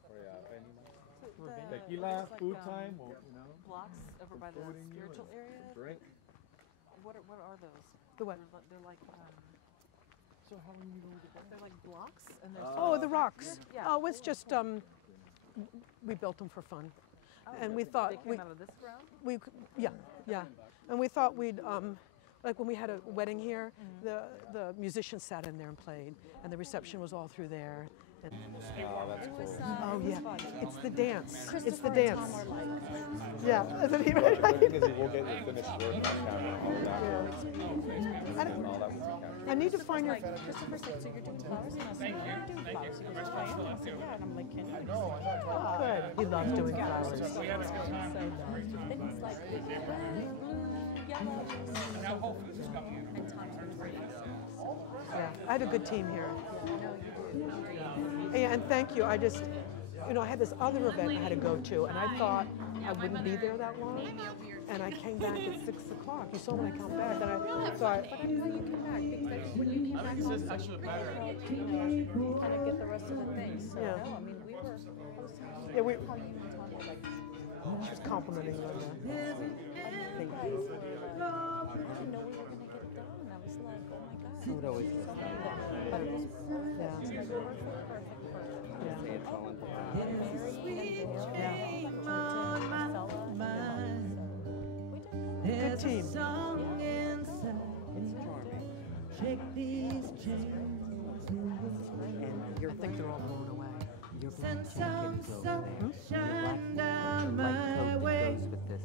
Tequila, food time. We'll, blocks over by the spiritual area. drink. What are those? The what? They're like so how are you going to get? They're like blocks and they're Oh, the rocks. Yeah. Oh, it's just we built them for fun, and we thought they came out of this ground. yeah, and we thought we'd like when we had a wedding here, the musicians sat in there and played, and the reception was all through there. And Oh, that's cool. oh yeah, it's the dance. It's the Christopher and dance. Tom are like Yeah, isn't he The right? thing is, we'll get it finished work on camera. All of that and all that will be captured. I need to find your. Christopher said, so you're doing flowers? And I said, yeah, I'm doing flowers. He goes, I am? I said, yeah. And I'm like, can you? Good. He loves doing flowers. So then he's like, yellow, and Tom's doing great. Yeah, I had a good team here. Yeah, I know you do. Yeah, and thank you. I just, I had this other event I had to go to, and I thought I wouldn't be there that long. And I came back at 6 o'clock. You saw when I come back, and I thought. But I'm glad you came back because when you came back home, you kind of get the rest of the things. So Yeah. no, I mean we were. Yeah, we. How you and Tom were like. She was complimenting me. Thank you. I didn't know we were gonna get done. I was like, oh my god. It would always go But it was perfect. Yeah. Like, perfect. Yeah. Mary and Dale, Yeah. we did. Good team. I think they're all blown away.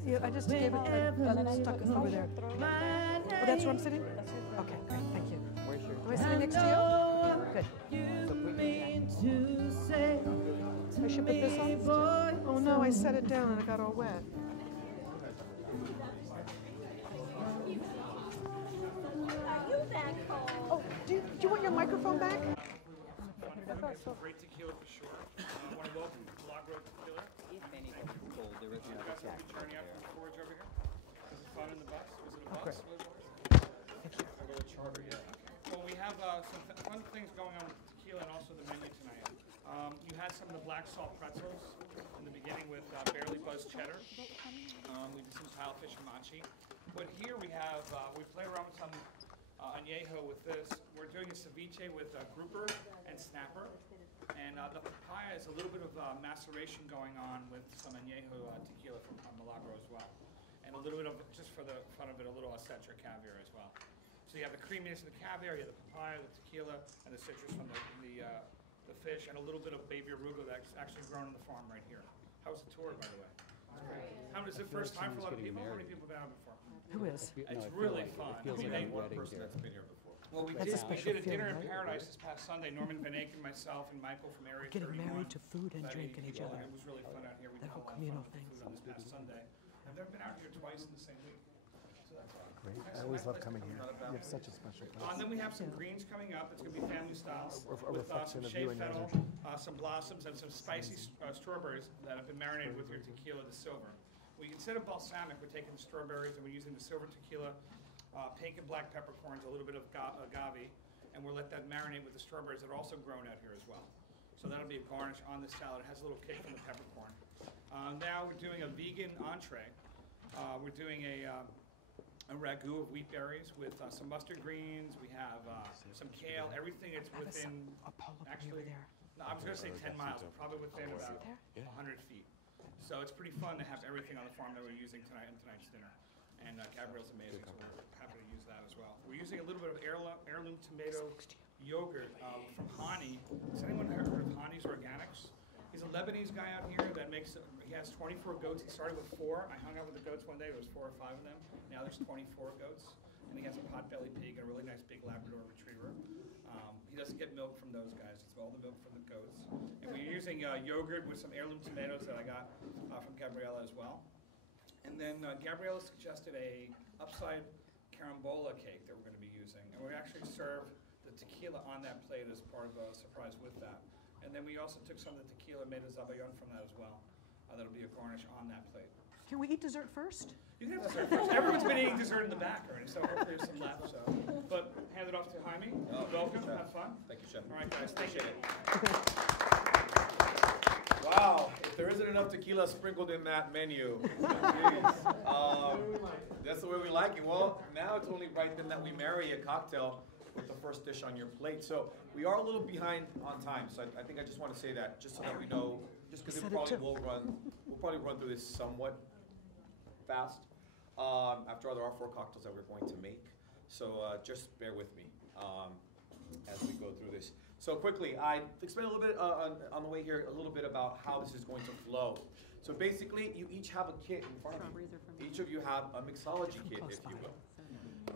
Yeah, I just gave it stuck it over there. Oh, that's where I'm sitting? Okay, great, thank you. Am I sitting next to you? Good. I should put this on? Oh no, I set it down and it got all wet. Oh, do you want your microphone back? Great tequila for sure. I want to welcome Milagro Tequila. Journey out from Forge over here. Was it fun in the bus? Was it a bus? I got a charter, yeah. Well, we have some fun things going on with tequila and also the menu tonight. You had some of the black salt pretzels in the beginning with barely buzzed cheddar. We did some tilefish and machi. But here we have, we play around with some añejo with this. We're doing a ceviche with grouper and snapper. And the papaya is a little bit of maceration going on with some añejo tequila from Milagro as well. And a little bit of, just for the fun of it, a little acetra caviar as well. So you have the creaminess of the caviar, you have the papaya, the tequila, and the citrus from the fish, and a little bit of baby arugula that's actually grown on the farm right here. How was the tour, by the way? It's great. How is it first time for a lot of people? How many people have been out before? Who is? It's really fun. It feels like I mean, a wedding person here. that's been here before. Well, we That's did, a special we did a feeling, dinner in right? Paradise this past Sunday. Norman Van Aken, myself, and Michael from Area Getting 31. married to food and About drinking 80 each people, other. and it was really fun out here. We That had a whole lot of communal fun thing. with the food on this past Sunday. I've never been out here twice in the same week. So that's fun. Great. Nice- I always nice love place to coming come here. out about. You have such a special place. And then we have some greens coming up. It's going to be family style A with reflection some of you shaved and your fennel, energy. some blossoms, and some spicy strawberries that have been marinated with your tequila, the silver. Instead of balsamic, we're taking the strawberries and we're using the silver tequila, pink and black peppercorns, a little bit of agave, and we'll let that marinate with the strawberries that are also grown out here as well. So that'll be a garnish on the salad. It has a little kick from the peppercorn. Now we're doing a vegan entree. We're doing a ragu of wheat berries with some mustard greens. We have some kale, everything that's within, actually, no, I was going to say 10 miles, but probably within about 100 feet. So it's pretty fun to have everything on the farm that we're using tonight in tonight's dinner. And Gabrielle's amazing, so we're happy to use that as well. We're using a little bit of heirloom tomato yogurt from Hani. Has anyone heard of Hani's Organics? He's a Lebanese guy out here that makes, he has 24 goats. He started with 4. I hung out with the goats one day. There was 4 or 5 of them. Now there's 24 goats. And he has a potbelly pig and a really nice big Labrador retriever. He doesn't get milk from those guys. It's all the milk from the goats. And we're using yogurt with some heirloom tomatoes that I got from Gabriella as well. And then Gabriella suggested a upside carambola cake that we're going to be using. And we actually serve the tequila on that plate as part of a surprise with that. And then we also took some of the tequila, made a zabayon from that as well. That'll be a garnish on that plate. Can we eat dessert first? You can have dessert first. Everyone's been eating dessert in the back already, so hopefully there's some left. So, but hand it off to Jaime. Welcome. Have fun. Thank you, Chef. All right, guys. Thank you. Wow, if there isn't enough tequila sprinkled in that menu, that's the way we like it. Well, now it's only right then that we marry a cocktail with the first dish on your plate. So we are a little behind on time. So I think I just want to say that, just so that we know, just because we'll probably run through this somewhat fast. After all, there are 4 cocktails that we're going to make. So just bear with me as we go through this. So quickly, I explain a little bit on the way here, a little bit about how this is going to flow. So basically, you each have a kit in front of you. Each of you have a mixology kit, if you will.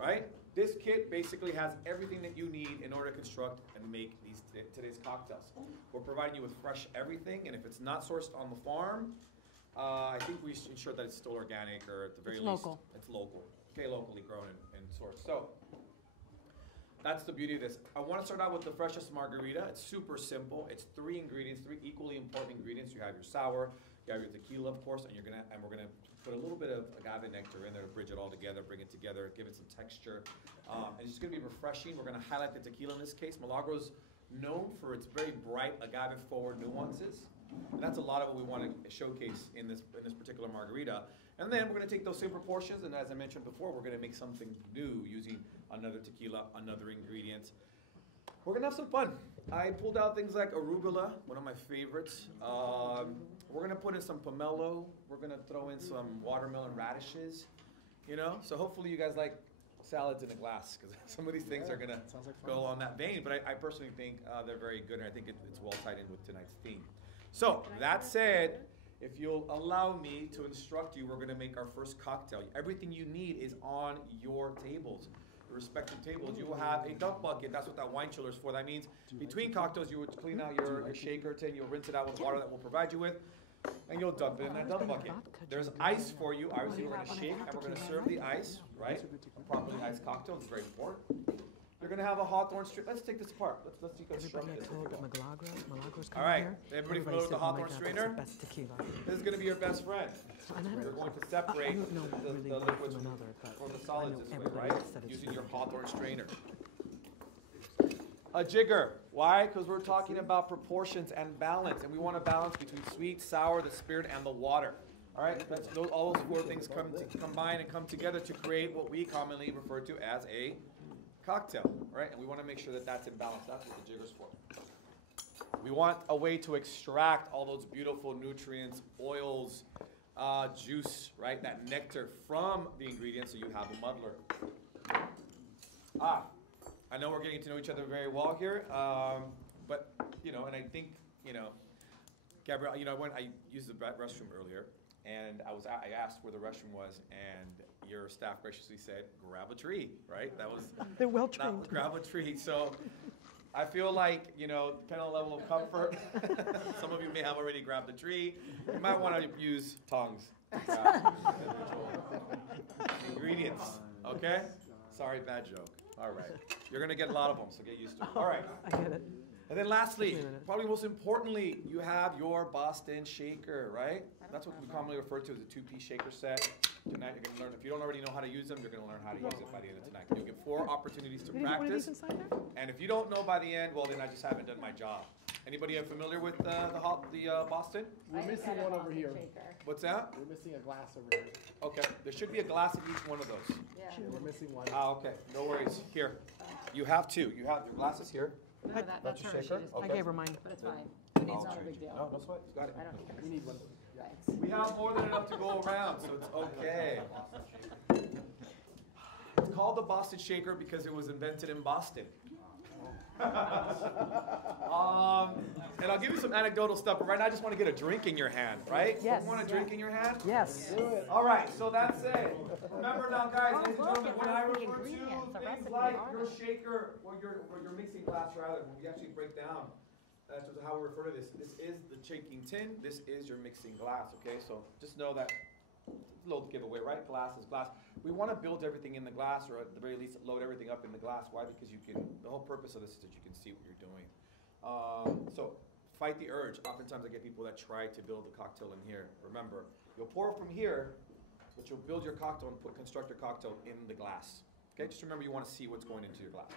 Right? This kit basically has everything that you need in order to construct and make today's cocktails. We're providing you with fresh everything, and if it's not sourced on the farm, I think we should ensure that it's still organic, or at the very least, it's local. Okay, locally grown and sourced. So that's the beauty of this. I want to start out with the freshest margarita. It's super simple. It's 3 ingredients, 3 equally important ingredients. You have your sour, you have your tequila, of course, and we're gonna put a little bit of agave nectar in there to bridge it all together, bring it together, give it some texture. And it's gonna be refreshing. We're gonna highlight the tequila in this case. Milagro's known for its very bright agave-forward nuances. And that's a lot of what we want to showcase in this particular margarita. And then we're going to take those same proportions, and as I mentioned before, we're going to make something new using another tequila, another ingredient. We're going to have some fun. I pulled out things like arugula, one of my favorites. We're going to put in some pomelo. We're going to throw in some watermelon radishes, So hopefully you guys like salads in a glass, because some of these things are going to go along that vein. But I personally think they're very good, and I think it's well tied in with tonight's theme. So, that said, if you'll allow me to instruct you, we're going to make our first cocktail. Everything you need is on your tables, your respective tables. You will have a dump bucket. That's what that wine chiller is for. That means between cocktails, you would clean out your shaker tin. You'll rinse it out with water that we'll provide you with, and you'll dump it in that dump bucket. There's ice for you. Obviously, we're going to shake, and we're going to serve the ice, right? A properly iced cocktail is very important. You're going to have a hawthorn strainer. Let's take this apart. Let's deconstruct this. Milagros All right. Everybody familiar with the hawthorn strainer? This is going to be your best friend. You're going to separate the liquids from the solids this way, right? Using your hawthorn strainer. A jigger. Why? Because we're talking about proportions and balance, and we want a balance between sweet, sour, the spirit, and the water. All right? All those 4 things combine and come together to create what we commonly refer to as a cocktail, right? And we want to make sure that that's in balance. That's what the jigger's for. We want a way to extract all those beautiful nutrients, oils, juice, right? That nectar from the ingredients so you have a muddler. I know we're getting to know each other very well here, but, and I think, Gabrielle, you know, I used the restroom earlier, and I asked where the restroom was, and your staff graciously said, "Grab a tree," right? That was They're well trained. grab a tree. So I feel like, you know, depending on the level of comfort, some of you may have already grabbed the tree. You might want to use tongs to grab ingredients. Okay? Sorry, bad joke. All right. You're going to get a lot of them, so get used to it. All right. I get it. And then lastly, probably most importantly, you have your Boston shaker, right? That's what we commonly refer to as a 2-piece shaker set. Tonight you're going to learn, if you don't already know how to use them, you're going to learn how to use it by the end of tonight. You'll get 4 opportunities to practice. And if you don't know by the end, well, then I just haven't done my job. Anybody familiar with the Boston? We're missing one over here. What's that? We're missing a glass over here. Okay, there should be a glass in each one of those. Yeah. We're missing one. Ah, okay, no worries. Here, you have 2. You have your glasses here. No, that's your her. shaker? I Okay. gave her mine. But it's fine. It's not a big deal. No, no sweat. You got it. I don't care. We need one. We have more than enough to go around, so it's okay. It's called the Boston Shaker because it was invented in Boston. And I'll give you some anecdotal stuff, but right now I just want to get a drink in your hand, right? Yes. You want a drink in your hand? Yes. All right, so that's it. Remember now, guys, ladies and gentlemen, when I refer to things like your shaker or your mixing glass, rather, when we actually break down, that's how we refer to this. This is the shaking tin. This is your mixing glass, okay? So just know that it's a little giveaway, right? Glass is glass. We want to build everything in the glass, or at the very least load everything up in the glass. Why? Because you can, the whole purpose of this is that you can see what you're doing. So fight the urge. Oftentimes I get people that try to build a cocktail in here. Remember, you'll pour from here, but you'll build your cocktail and construct your cocktail in the glass. Okay, just remember you want to see what's going into your glass.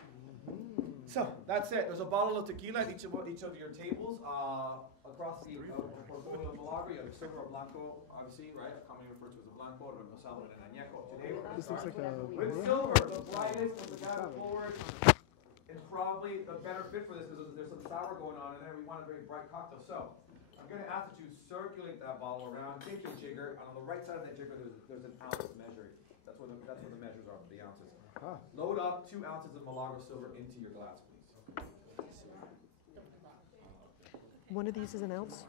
So that's it. There's a bottle of tequila at each of your tables. Across the portfolio of Milagro, you have a silver or blanco, obviously, right? Commonly referred to as a blanco, or rosado, and añejo. Today we're going to start with silver, the brightest, with the guy forward. It's probably the better fit for this because there's some sour going on in there. We want a very bright cocktail. So I'm going to ask that you circulate that bottle around. Take your jigger, and on the right side of that jigger, there's an ounce measure. That's where the measures are, the ounces. Load up 2 ounces of Milagro silver into your glass, please. One of these is an ounce?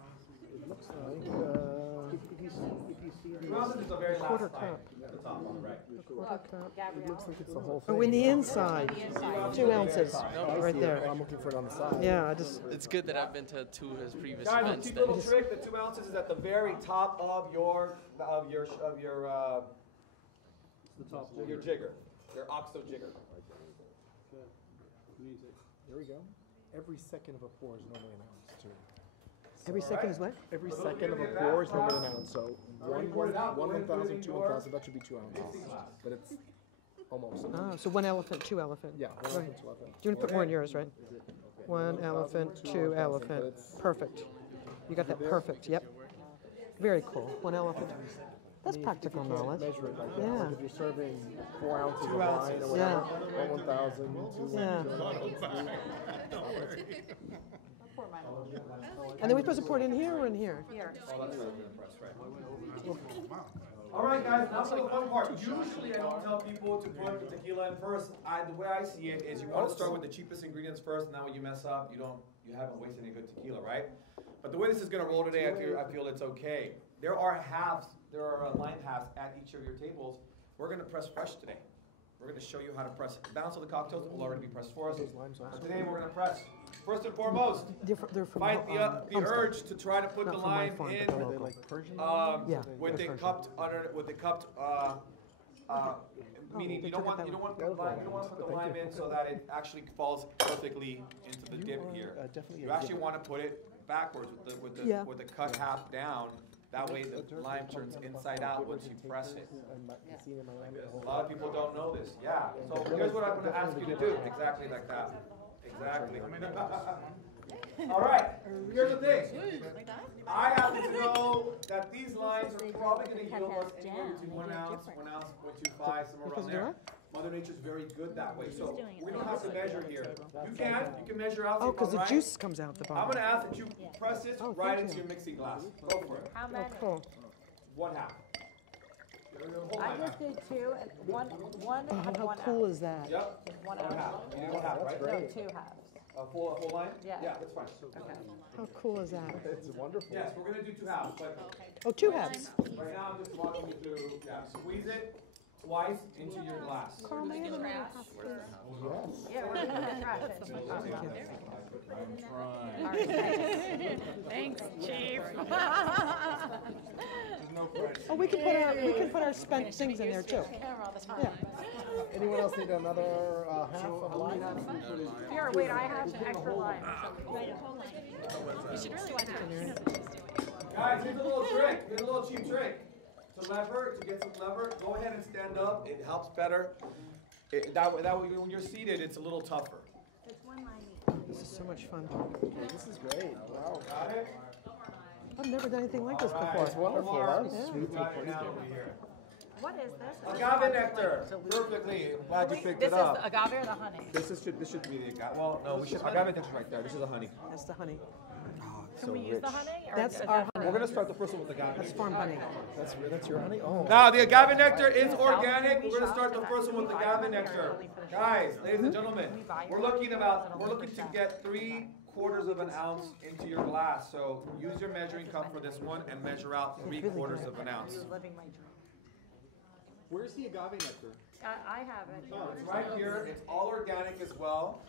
It looks like, if you see the Ounces is the very last quarter line cup. at the top on the right. Quarter cup. it looks like it's the whole thing. Oh, in the inside. 2 ounces, I right see it. there. I'm looking for it on the side. Yeah, I just. It's good that I've been to 2 of his previous Guys, a events. cheap little trick. The 2 ounces is at the very top of your jigger, your OXO jigger. There we go. Every second of a pour is normally an ounce, too. Every second is what? Every second of a pour is normally an ounce. So 1,000, 2 1,000, that should be 2 ounces. But it's almost. Ah, so 1 elephant, 2 elephant. Yeah, 1 elephant, 2 elephant. Do you want to put more in yours, right? 1 elephant, 2 elephant. Perfect. You got that perfect, yep. Very cool. 1 elephant. That's practical knowledge. Measure it like that. Yeah. Like if you're serving 4 ounces of 2 wine ounces. or whatever, 1,000, 2 Yeah. And then we're supposed to pour it in here or in here? Here. All right, guys, now for the fun part. Usually I don't tell people to put the tequila in first. The way I see it is you want to start with the cheapest ingredients first, and that way you mess up, you haven't wasted any good tequila, right? But the way this is going to roll today, I feel it's okay. There are line halves at each of your tables. We're going to press fresh today. We're going to show you how to press. The balance of the cocktails will already be pressed for us. But today we're going to press. First and foremost, They're from fight the urge to try to put Not the from my lime farm, in but they're local. Yeah, with they're the Persian. cupped meaning you don't want to put the lime in so that it actually falls perfectly into the dip here. You actually want to put it backwards with the cut half down. That way the lime turns inside out once you press it. A lot of people don't know this. Yeah. So here's what I'm going to ask you to do. Exactly like that. Exactly. All right. Here's the thing. I happen to know that these lines are probably going to yield us anywhere between 1 ounce, 1.25, somewhere around there. Mother Nature's very good that way. So we don't have to measure here. You can measure out. Oh, because the juice comes out the bottom. I'm going to ask that you press this right into your mixing glass. Go for it. How many? Cool. 1/2. I just did 2, and one Oh, had how 1 cool ounce. is that? Yep. 1 1/2. ounce. You need 1/2, right? No, 2 halves. A full line? Yeah. Yeah, that's fine. Okay. How cool is that? It's wonderful. Yes, we're going to do 2 halves. But Oh, 2 halves. right now, I'm just walking you through, squeeze it twice into your glass. Carl, may I have another half, please? Yes. Yeah, we're gonna trash it. Thanks, Chief. Oh, we can put our spent things in there too. Yeah. Anyone else need another half of lime? Here, wait, I have some extra lime. You should really watch it. Guys, here's a little trick. Here's a little cheap trick. To get some lever, go ahead and stand up. It helps better. That way, when you're seated, it's a little tougher. This is so much fun. Okay, this is great. Wow. Got it? I've never done anything like this before. It's wonderful. That was sweet. What is this? Agave nectar. Perfectly. I'm glad you picked This it is up. the agave or the honey? This should be the agave. Well, no, agave nectar's right there. This is the honey. That's the honey. Can we use the honey? Or That's is our that- honey. We're gonna start the first one with agave. That's farm honey. That's your honey? Oh. Now, the agave nectar is organic. We're going to start the first one with agave nectar. Guys, ladies and gentlemen, we're looking to get 3/4 of an ounce into your glass. So use your measuring cup for this one and measure out 3/4 of an ounce. Living my dream. Where's the agave nectar? I have it. So it's right here. It's all organic as well.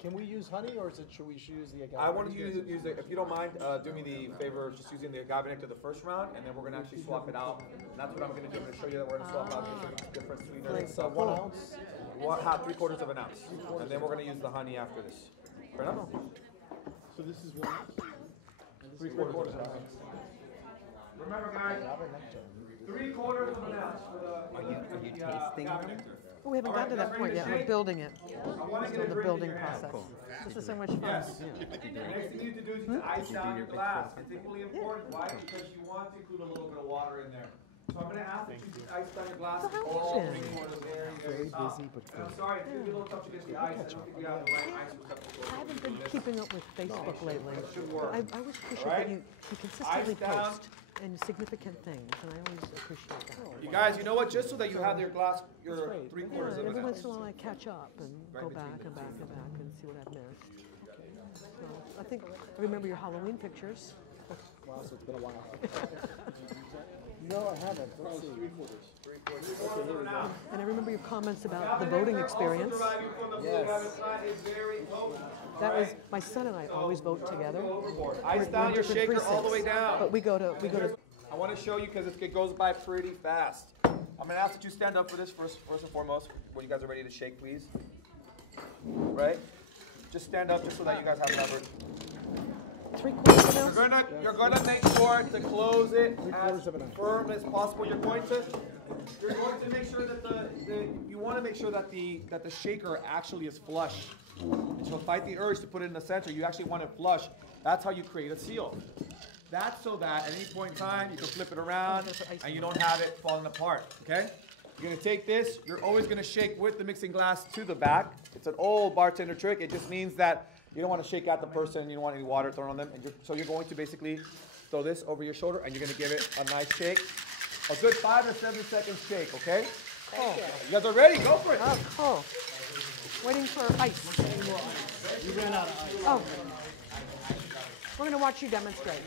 Can we use honey, or should we use the agave? I want you to use it, if you don't mind, do me the favor of just using the agave nectar the first round, and then we're going to actually swap it out. And that's what I'm going to do. I'm going to show you that we're going to swap out different sweeteners. So 1 ounce? 3/4 of an ounce. And then we're going to use the honey after this. Fair enough? So this is 1 ounce? 3/4 of an ounce. Remember, guys, 3/4 of an ounce for the agave nectar. Oh, we haven't gotten to that point yet. We're building it. want to Still get a the drink in building your hand. process. This is so much fun. Yes. The next thing you need to do is you ice down your glass. It's equally important. Why? Because you want to include a little bit of water in there. So I'm going to ask that you ice down your glass all 3/4 very busy, but and I'm sorry, it's going to be a little tough to get the ice. I don't think we have the right ice receptacle. I haven't been keeping up with Facebook lately. I always appreciate Right? that you consistently Ice down. post and significant things, and I always appreciate that. You guys, you know what? Just so that you have your glass, your 3/4 Yeah, of an every ounce. once in a while I catch up and go back and back and back and see what I've missed. So I think I remember your Halloween pictures. Wow, so it's been a while. No, I haven't. Let's see. And I remember your comments about the voting experience. Yes. That was my son and I always vote together. Ice We're down in your different shaker all the way precincts. down. But we go to I want to show you because it goes by pretty fast. I'm going to ask that you stand up for this first and foremost. When you guys are ready to shake, please. Right? Just stand up just so that you guys have leverage. 3/4 of an ounce. You're gonna make sure to close it as firm as possible. You're going to make sure that you want to make sure that the shaker actually is flush. So fight the urge to put it in the center. You actually want it flush. That's how you create a seal. That's so that at any point in time you can flip it around and you don't have it falling apart. Okay? You're gonna take this. You're always gonna shake with the mixing glass to the back. It's an old bartender trick. It just means that you don't want to shake out the person. You don't want any water thrown on them. So you're going to basically throw this over your shoulder and you're going to give it a nice shake. A good 5 or 7 second shake, okay? Oh. You guys are ready? Go for it. Oh. Waiting for ice. You ran out of ice. Oh. We're going to watch you demonstrate.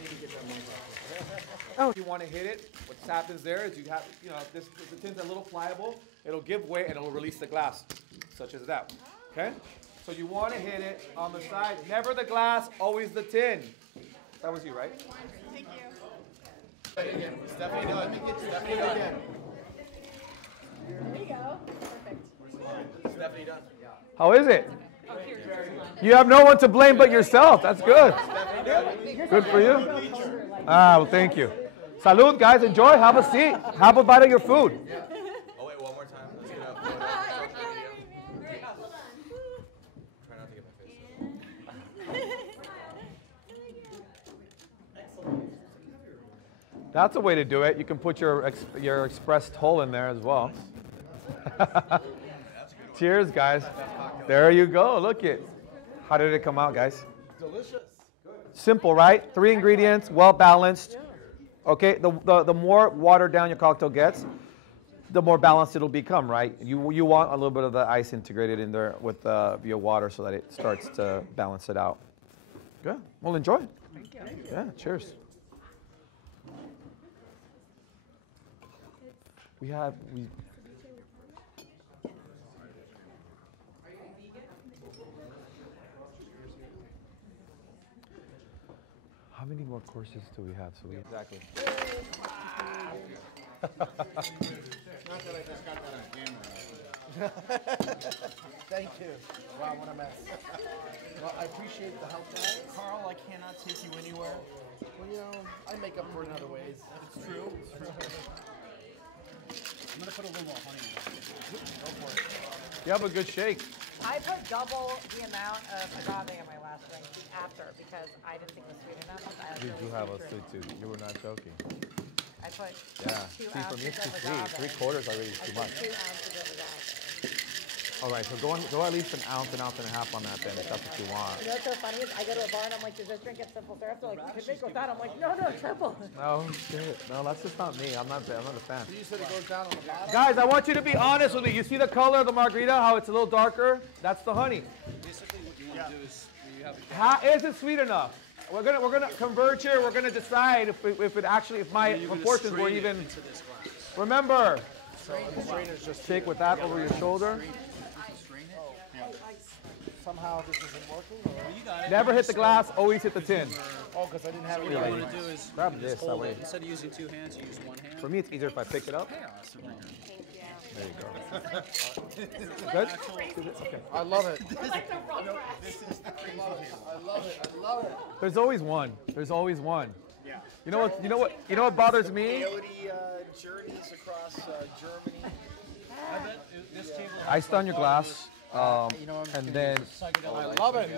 Oh. If you want to hit it, what happens there is you have, the tin's a little pliable. It'll give way and it'll release the glass, such as that. Okay? So you want to hit it on the side. Never the glass, always the tin. That was you, right? Thank you. Stephanie, let me get Stephanie again. There you go. Perfect. Stephanie done. How is it? You have no one to blame but yourself. That's good. Good for you. Well, thank you. Salud, guys. Enjoy. Have a seat. Have a bite of your food. Oh, wait, one more time. Let's get up. Try not to get my face. That's a way to do it. You can put your expressed hole in there as well. Cheers, guys. There you go. Look it. How did it come out, guys? Delicious. Simple, right? 3 ingredients, well balanced. Okay, the more watered down your cocktail gets, the more balanced it'll become, right? You want a little bit of the ice integrated in there with via water so that it starts to balance it out. Good. Well, enjoy. Thank you. Yeah. Cheers. We. How many more courses do we have? So we exactly. Not that I just got that on camera. Thank you. Wow, what a mess. Well, I appreciate the help, guys. Carl, I cannot take you anywhere. Well, you know, I make up for it in other ways. It's true. It's true. I'm gonna put a little more honey in it. Go for it. You have a good shake. I put double the amount of agave in my last drink after because I didn't think it was sweet enough. You do have a sweet tooth. You were not joking. I put Yeah. 2 See, for ounces me it's too of sweet. agave. 3/4 already is I too put much. 2 ounces of agave. All right, so go at least an ounce and a half on that then, if that's what you want. You know what's so funny is I go to a bar and I'm like, does this drink get simple syrup? They're like, you can make without. I'm like, no, triple. No, shit. No, that's just not me. I'm not a fan. You said it goes down on the bottom? Guys, I want you to be honest with me. You see the color of the margarita, how it's a little darker? That's the honey. Basically, what you want to do is you have a How is it sweet enough? We're gonna converge here. We're gonna decide if my proportions were even. Remember, shake with that over your shoulder. Somehow this isn't working? Or? Never hit the glass, always hit the tin. Oh, because I didn't have What it. you want to do is Grab you this, just that hold way. it. Instead of using 2 hands, you use 1 hand. For me, it's easier if I pick it up. There you go. Good? Okay. I love it. This is the crazy I love it. I love it. There's always one. There's always one. Yeah. You know what? You know what bothers me? Daily journeys across Germany. I bet this table Iced on your glass, and then I love it.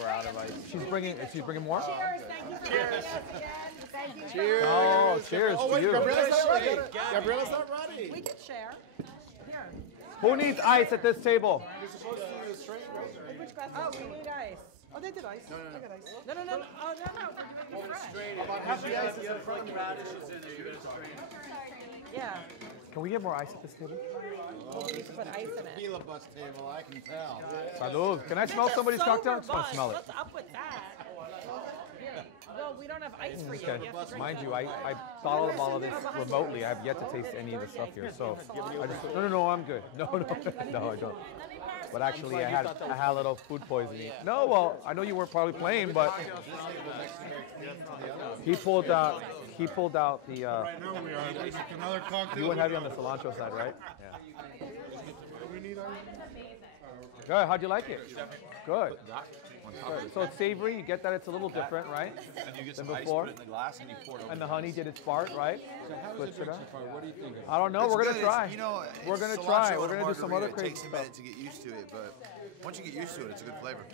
we're out of ice. She's bringing more. Cheers, thank you for doing this again. Thank you. Cheers. Oh, cheers Oh, to wait, you. Gabriella's not ready. Gabriella's not ready. We can share. Here. Who needs ice at this table? You're supposed to do this straight, right? Which glass? Oh, we need ice. Oh, they did ice. No. I got ice. No. Oh, no. We're doing it fresh. About half the ice is in front of you. radishes in there. You gotta strain. Yeah. Can we get more ice at this table? Well, we need to put ice in it. Tequila bus table, I can tell. Salud. Can I smell somebody's cocktail? I just want to smell it. What's up with that? Here. Well, we don't have ice for you. Okay. You have to drink Mind it. you, I thought of all of this remotely. I have yet to taste any of the stuff here. So I just no, I'm good. No, I don't. But actually, I had a little food poisoning. No, well, I know you weren't probably playing, but he pulled out the. Right now we are drinking another cocktail. You went heavy on the cilantro side, right? Yeah. Good. How'd you like it? Good. Good. So it's savory. You get that it's a little different, right? And you get Than some ice, before. put it in the glass, and you pour it over. And the honey did its part, right? So how does it drink so far? What do you think? I don't know. It's We're good. gonna try. You know, We're it's gonna cilantro try. and We're a gonna do some other margarita. crazy It takes a stuff. minute to get used to it, but once you get used to it, it's a good flavor.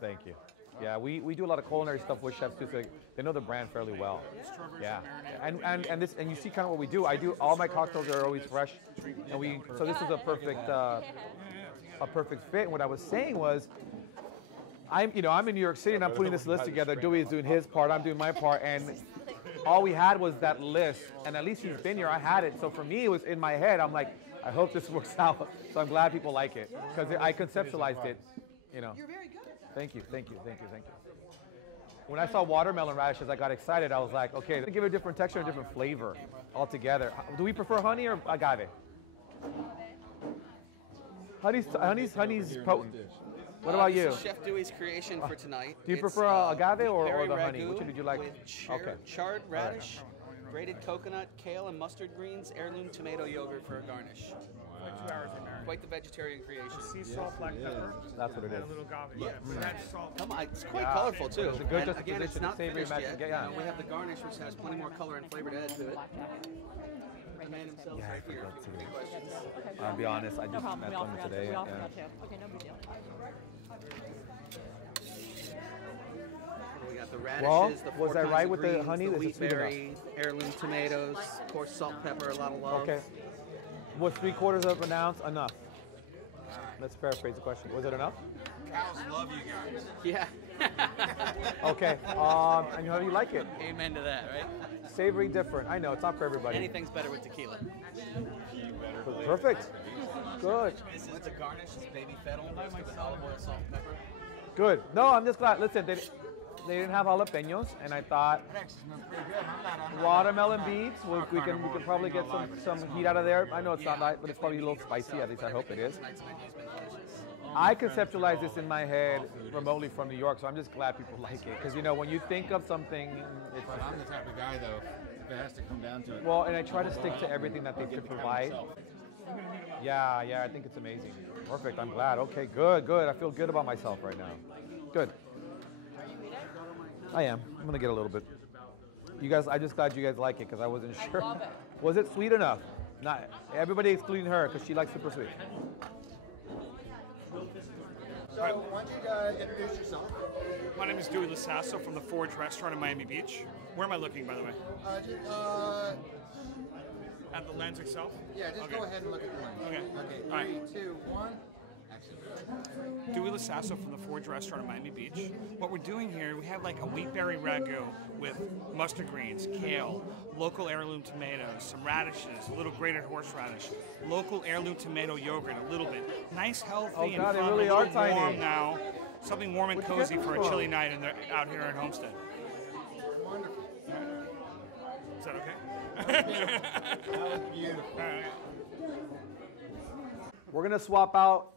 Thank you. Yeah, we do a lot of culinary stuff with chefs too, so they know the brand fairly well. Yeah, and you see kind of what we do. I do all my cocktails are always fresh, and so this is a perfect fit. And what I was saying was, I'm in New York City and I'm putting this list together. Dewey's doing his part, I'm doing my part, and all we had was that list. And at least he's been here. I had it, so for me it was in my head. I'm like, I hope this works out. So I'm glad people like it because I conceptualized it. You know. You're very good at that. Thank you. When I saw watermelon radishes, I got excited. I was like, okay, let's give it a different texture and a different flavor altogether. Do we prefer honey or agave? Honey's potent. What about you? This is Chef Dewey's creation for tonight. Do you It's, prefer agave or berry the honey? ragu Which one did you like? With charred radish, grated coconut, kale, and mustard greens, heirloom tomato yogurt for a garnish. Like 2 hours in there. Quite the vegetarian creation. Sea salt, black pepper. That's what it And is. a little agave. Yeah. That's salt. Come on, it's quite colorful too. It's a good And again, it's juxtaposition, not savory finished match- yet. yeah. We have the garnish, which has plenty more color and flavor to add to it. The man himself right here. Any questions? I'll be honest, I just problem. met We all them forgot. today. We all yeah. forgot too. Okay, no big deal. We got the Well, radishes, the was four I kinds right of with the greens, honey? the Is it wheat sweet enough? berry, heirloom tomatoes, of course, salt, pepper, a lot of love. Okay. Was 3/4 of an ounce enough? Let's paraphrase the question. Was it enough? Cows love you guys. Yeah. Okay. And how do you like it? Amen to that, right? Savory, different. I know it's not for everybody. Anything's better with tequila. Perfect. Good. This is the garnish. It's baby fennel mixed with olive oil, salt, and pepper. Good. No, I'm just glad. Listen, they didn't have jalapenos, and I thought watermelon beads. We can probably get some heat out of there. I know it's not light, but it's probably a little spicy. At least I hope it is. I conceptualize this in my head remotely from New York, so I'm just glad people like it. Because, you know, when you think of something, it's... But I'm the type of guy, though, if it has to come down to it. Well, and I try to stick to everything that they could provide. Yeah, I think it's amazing. Perfect, I'm glad. Okay, good. I feel good about myself right now. Good. I am. I'm going to get a little bit. You guys, I'm just glad you guys like it because I wasn't sure. I love it. Was it sweet enough? Not everybody excluding her because she likes super sweet. So, why don't you introduce yourself? My name is Dewey Lasasso from the Forge Restaurant in Miami Beach. Where am I looking, by the way? At the lens itself? Yeah, just go ahead and look at the lens. Okay. Okay, All right. 3, 2, 1. Dewey Lasasso from the Forge Restaurant in Miami Beach. What we're doing here, we have like a wheatberry ragu with mustard greens, kale, local heirloom tomatoes, some radishes, a little grated horseradish, local heirloom tomato yogurt, a little bit. Nice, healthy, Oh, and God, they fun, really a little are tiny. warm now. Something warm and Where'd you cozy get for them a from? chilly night out here at Homestead. Wonderful. Is that okay? That was beautiful. All right. We're going to swap out.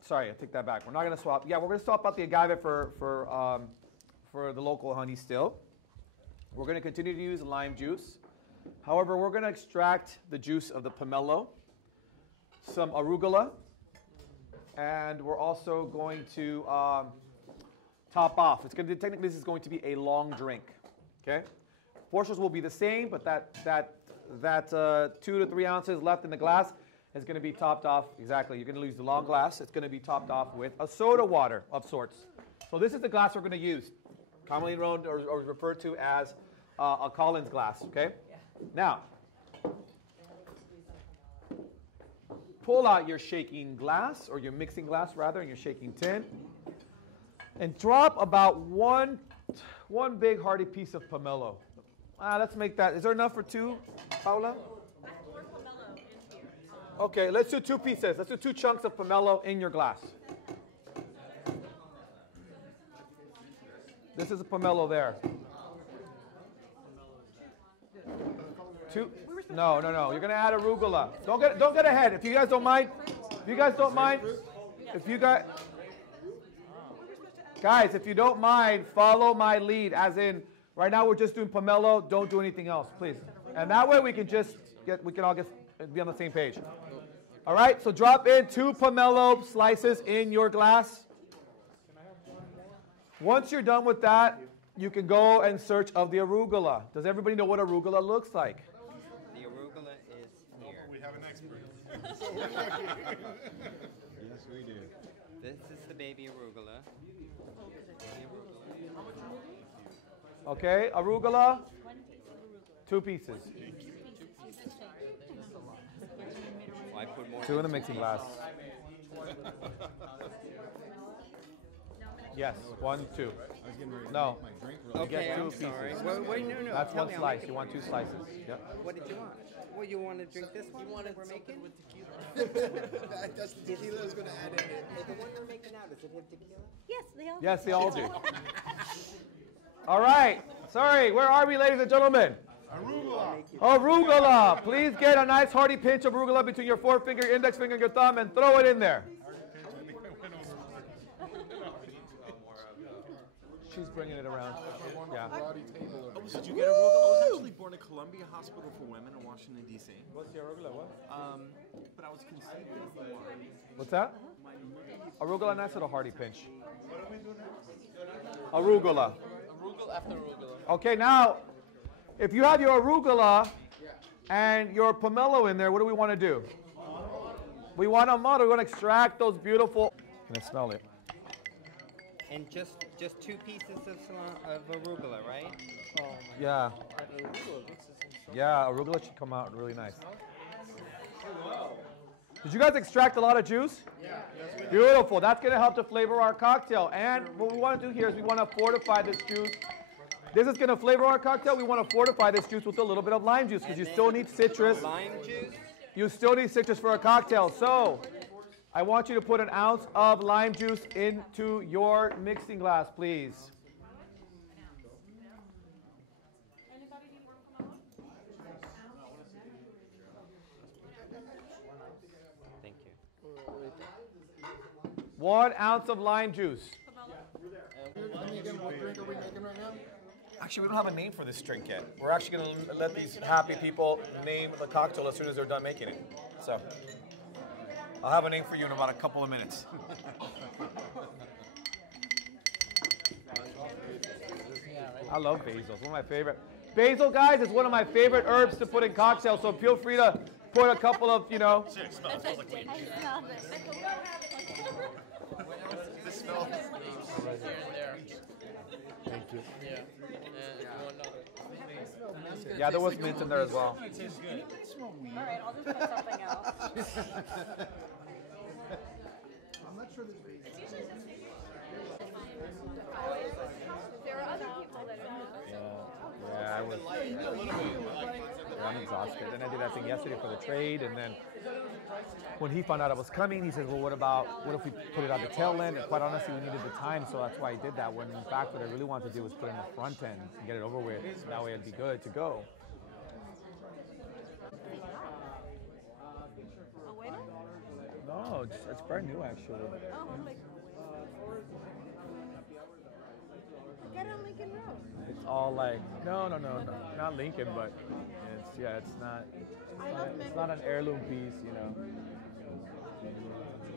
Sorry, I take that back. We're not going to swap. Yeah, we're going to swap out the agave for the local honey still. We're going to continue to use lime juice. However, we're going to extract the juice of the pomelo, some arugula, and we're also going to top off. It's going to technically this is going to be a long drink. Okay, portions will be the same, but that 2 to 3 ounces left in the glass is going to be topped off. Exactly, you're going to use the long glass. It's going to be topped off with a soda water of sorts. So this is the glass we're going to use, commonly known or referred to as a Collins glass. Okay, now. Pull out your shaking glass, or your mixing glass rather, and your shaking tin, and drop about one big hearty piece of pomelo. Let's make that. Is there enough for 2, Paula? Okay, let's do 2 pieces. Let's do 2 chunks of pomelo in your glass. This is a pomelo there. 2. No. You're gonna add arugula. Don't get ahead. If you guys don't mind, guys, if you don't mind, follow my lead. As in, right now we're just doing pomelo. Don't do anything else, please. And that way we can all be on the same page. All right. So drop in 2 pomelo slices in your glass. Once you're done with that, you can go and search of the arugula. Does everybody know what arugula looks like? The arugula is here. We have an expert. Yes, we do. This is the baby arugula. Okay, arugula. 2 pieces. Well, I put more 2 in the mixing glass. Yes, 1, 2. I was getting ready to No. make my drink You Okay, get 2 I'm pieces. sorry. Wait, no. That's Tell 1 me, I'll slice. make it You want for 2 slices. Yep. What did you want? Well, you want to drink this one that we're making? That's the tequila is going to add in it. The one we're making now, does it have tequila? Yes, they all. Yes, they all do. All right. Sorry, where are we, ladies and gentlemen? Arugula. Please get a nice hearty pinch of arugula between your forefinger, index finger, and your thumb, and throw it in there. She's bringing it around. Yeah. Did you get arugula? I was actually born at Columbia Hospital for Women in Washington, D.C. What's the arugula? What? But I was conceived in Hawaii. What's that? Arugula, nice little hearty pinch. Arugula. Arugula after arugula. Okay, now, if you have your arugula and your pomelo in there, what do we want to do? We want to model. We want to extract those beautiful. Can I smell it? And just 2 pieces of arugula, right? Yeah. Yeah, arugula should come out really nice. Did you guys extract a lot of juice? Yeah. Beautiful. That's going to help to flavor our cocktail. And what we want to do here is we want to fortify this juice. This is going to flavor our cocktail. We want to fortify this juice with a little bit of lime juice because you still need citrus. Lime juice? You still need citrus for a cocktail. So I want you to put an ounce of lime juice into your mixing glass, please. Thank you. 1 ounce of lime juice. Tell me again, what drink are we making right now? Actually, we don't have a name for this drink yet. We're actually going to let these happy people name the cocktail as soon as they're done making it. So I'll have a name for you in about a couple of minutes. I love basil. It's one of my favorite. Basil, guys, is one of my favorite herbs to put in cocktails. So feel free to put a couple of, you know. Thank you. Yeah, there was mint in there as well. All right, I'll just put something else. I'm not sure this There are other people that are Yeah, I'm exhausted. And I did that thing yesterday for the trade, and then when he found out I was coming, he said, well, what if we put it on the tail end? And quite honestly, we needed the time, so that's why I did that. When in fact, what I really wanted to do was put it in the front end and get it over with. So that way it'd be good to go. No, it's brand new actually. Oh, really? Get on Lincoln Road. It's all like, no, not Lincoln, but it's not an heirloom piece, you know.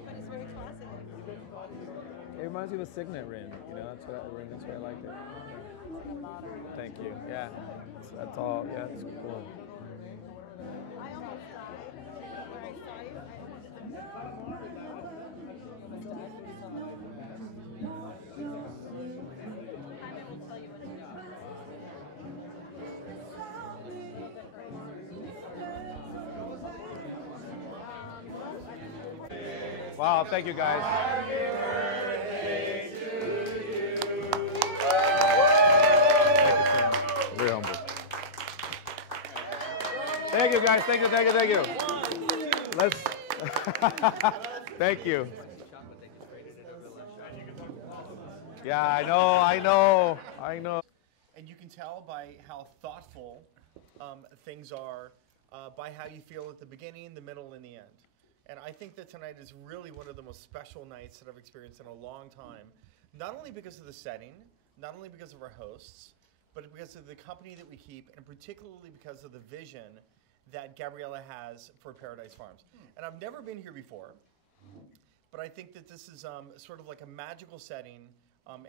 But it's very classic. It reminds me of a signet ring, you know. That's why I liked it. Thank you. Yeah, that's all. Yeah, it's cool. I almost died when I saw you. Wow, thank you guys. Very humble. Thank you guys, thank you. Let's, thank you. Yeah, I know. And you can tell by how thoughtful things are, by how you feel at the beginning, the middle, and the end. And I think that tonight is really one of the most special nights that I've experienced in a long time. Not only because of the setting, not only because of our hosts, but because of the company that we keep, and particularly because of the vision that Gabriella has for Paradise Farms. And I've never been here before, but I think that this is sort of like a magical setting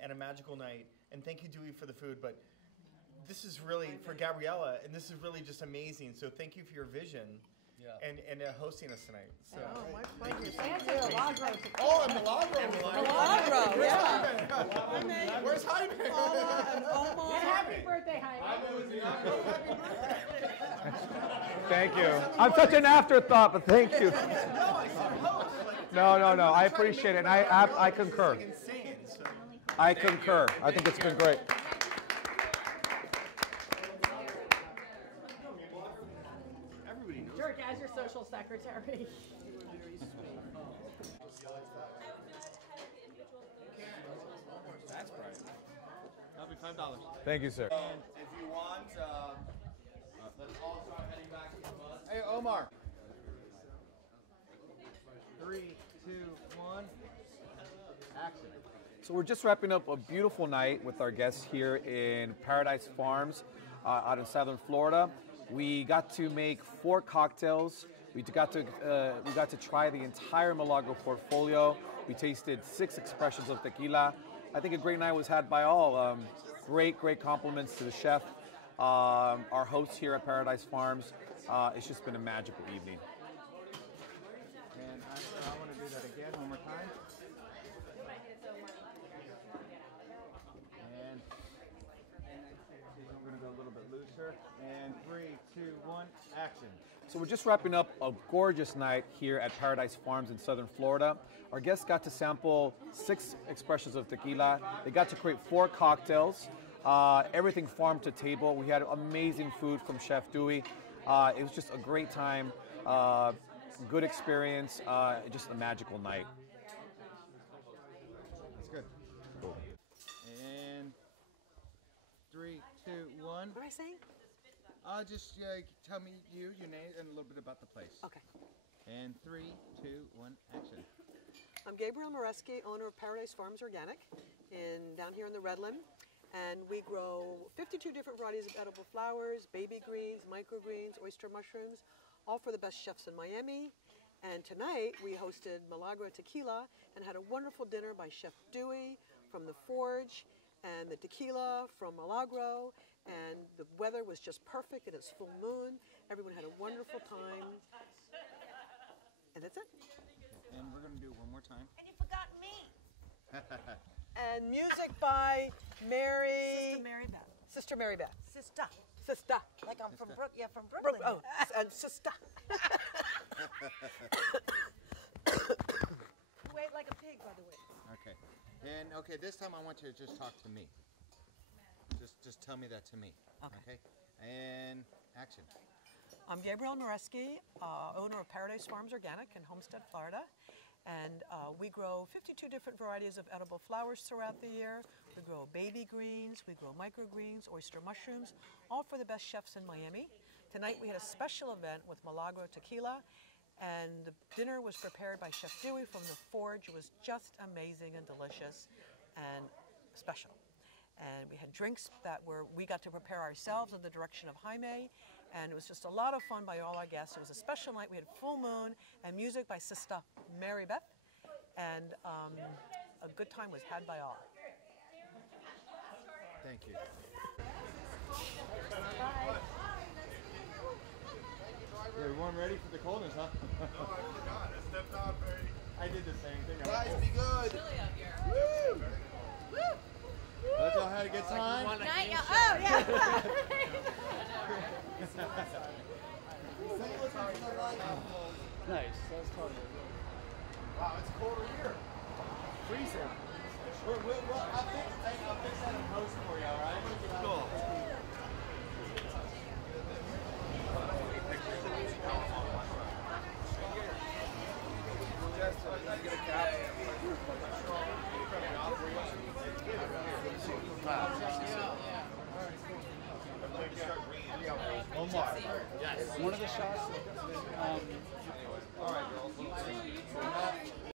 and a magical night. And thank you, Dewey, for the food. But this is really for Gabriella, and this is really just amazing. So thank you for your vision. And hosting us tonight. So. Oh, my pleasure. Thank you. Milagro. Oh, and Milagro. Milagro, yeah. Where's Jaime? Paula and Omar. Happy birthday, Jaime. Thank you. I'm such an afterthought, but thank you. No. I appreciate it, and I concur. I concur. I think it's been great. Dirk, as your social secretary. That's right. That'll be $5. Thank you, sir. If you want, let's all start heading back to the bus. Hey, Omar. 3, 2, 1. Action. So we're just wrapping up a beautiful night with our guests here in Paradise Farms out in Southern Florida. We got to make 4 cocktails. We got to try the entire Milagro portfolio. We tasted 6 expressions of tequila. I think a great night was had by all. Great compliments to the chef, our hosts here at Paradise Farms. It's just been a magical evening. And I want to do that again one more time. And we're going to go a little bit looser. And 3, 2, 1, action. So we're just wrapping up a gorgeous night here at Paradise Farms in southern Florida. Our guests got to sample 6 expressions of tequila. They got to create 4 cocktails, everything farm to table. We had amazing food from Chef Dewey. It was just a great time, good experience, just a magical night. That's good. Cool. And 3, 2, 1. What am I saying? Just tell me your name and a little bit about the place. Okay. And 3, 2, 1, action. I'm Gabrielle Moreski, owner of Paradise Farms Organic down here in the Redland. And we grow 52 different varieties of edible flowers, baby greens, microgreens, oyster mushrooms, all for the best chefs in Miami. And tonight we hosted Milagro Tequila and had a wonderful dinner by Chef Dewey from The Forge, and the tequila from Milagro. And the weather was just perfect, and it's full moon. Everyone had a wonderful time. And that's it. And we're going to do it one more time. And you forgot me. And music by Mary... Sister Mary Beth. Sister Mary Beth. Sister. Sister. Like I'm from Brooklyn. Yeah, from Brooklyn. Oh, and sister. You ate like a pig, by the way. Okay. And okay, this time I want you to just talk to me. Just tell me that to me. Okay. And action. I'm Gabrielle Moreski, owner of Paradise Farms Organic in Homestead, Florida. And we grow 52 different varieties of edible flowers throughout the year. We grow baby greens, we grow microgreens, oyster mushrooms, all for the best chefs in Miami. Tonight we had a special event with Milagro Tequila, and the dinner was prepared by Chef Dewey from The Forge. It was just amazing and delicious and special. And we had drinks that we got to prepare ourselves under the direction of Jaime. And it was just a lot of fun by all our guests. It was a special night. We had full moon and music by Sister Mary Beth. And a good time was had by all. Thank you. Everyone ready for the coldness, huh? No, I forgot. I stepped out very... I did the same thing. Guys, be good. It's chilly out here. Woo! Woo! Let's all have a good time. Oh, yeah. Nice. That's totally. Wow, it's colder here. Freezing. I'll fix that in post for you, all right? Cool. One of the shots,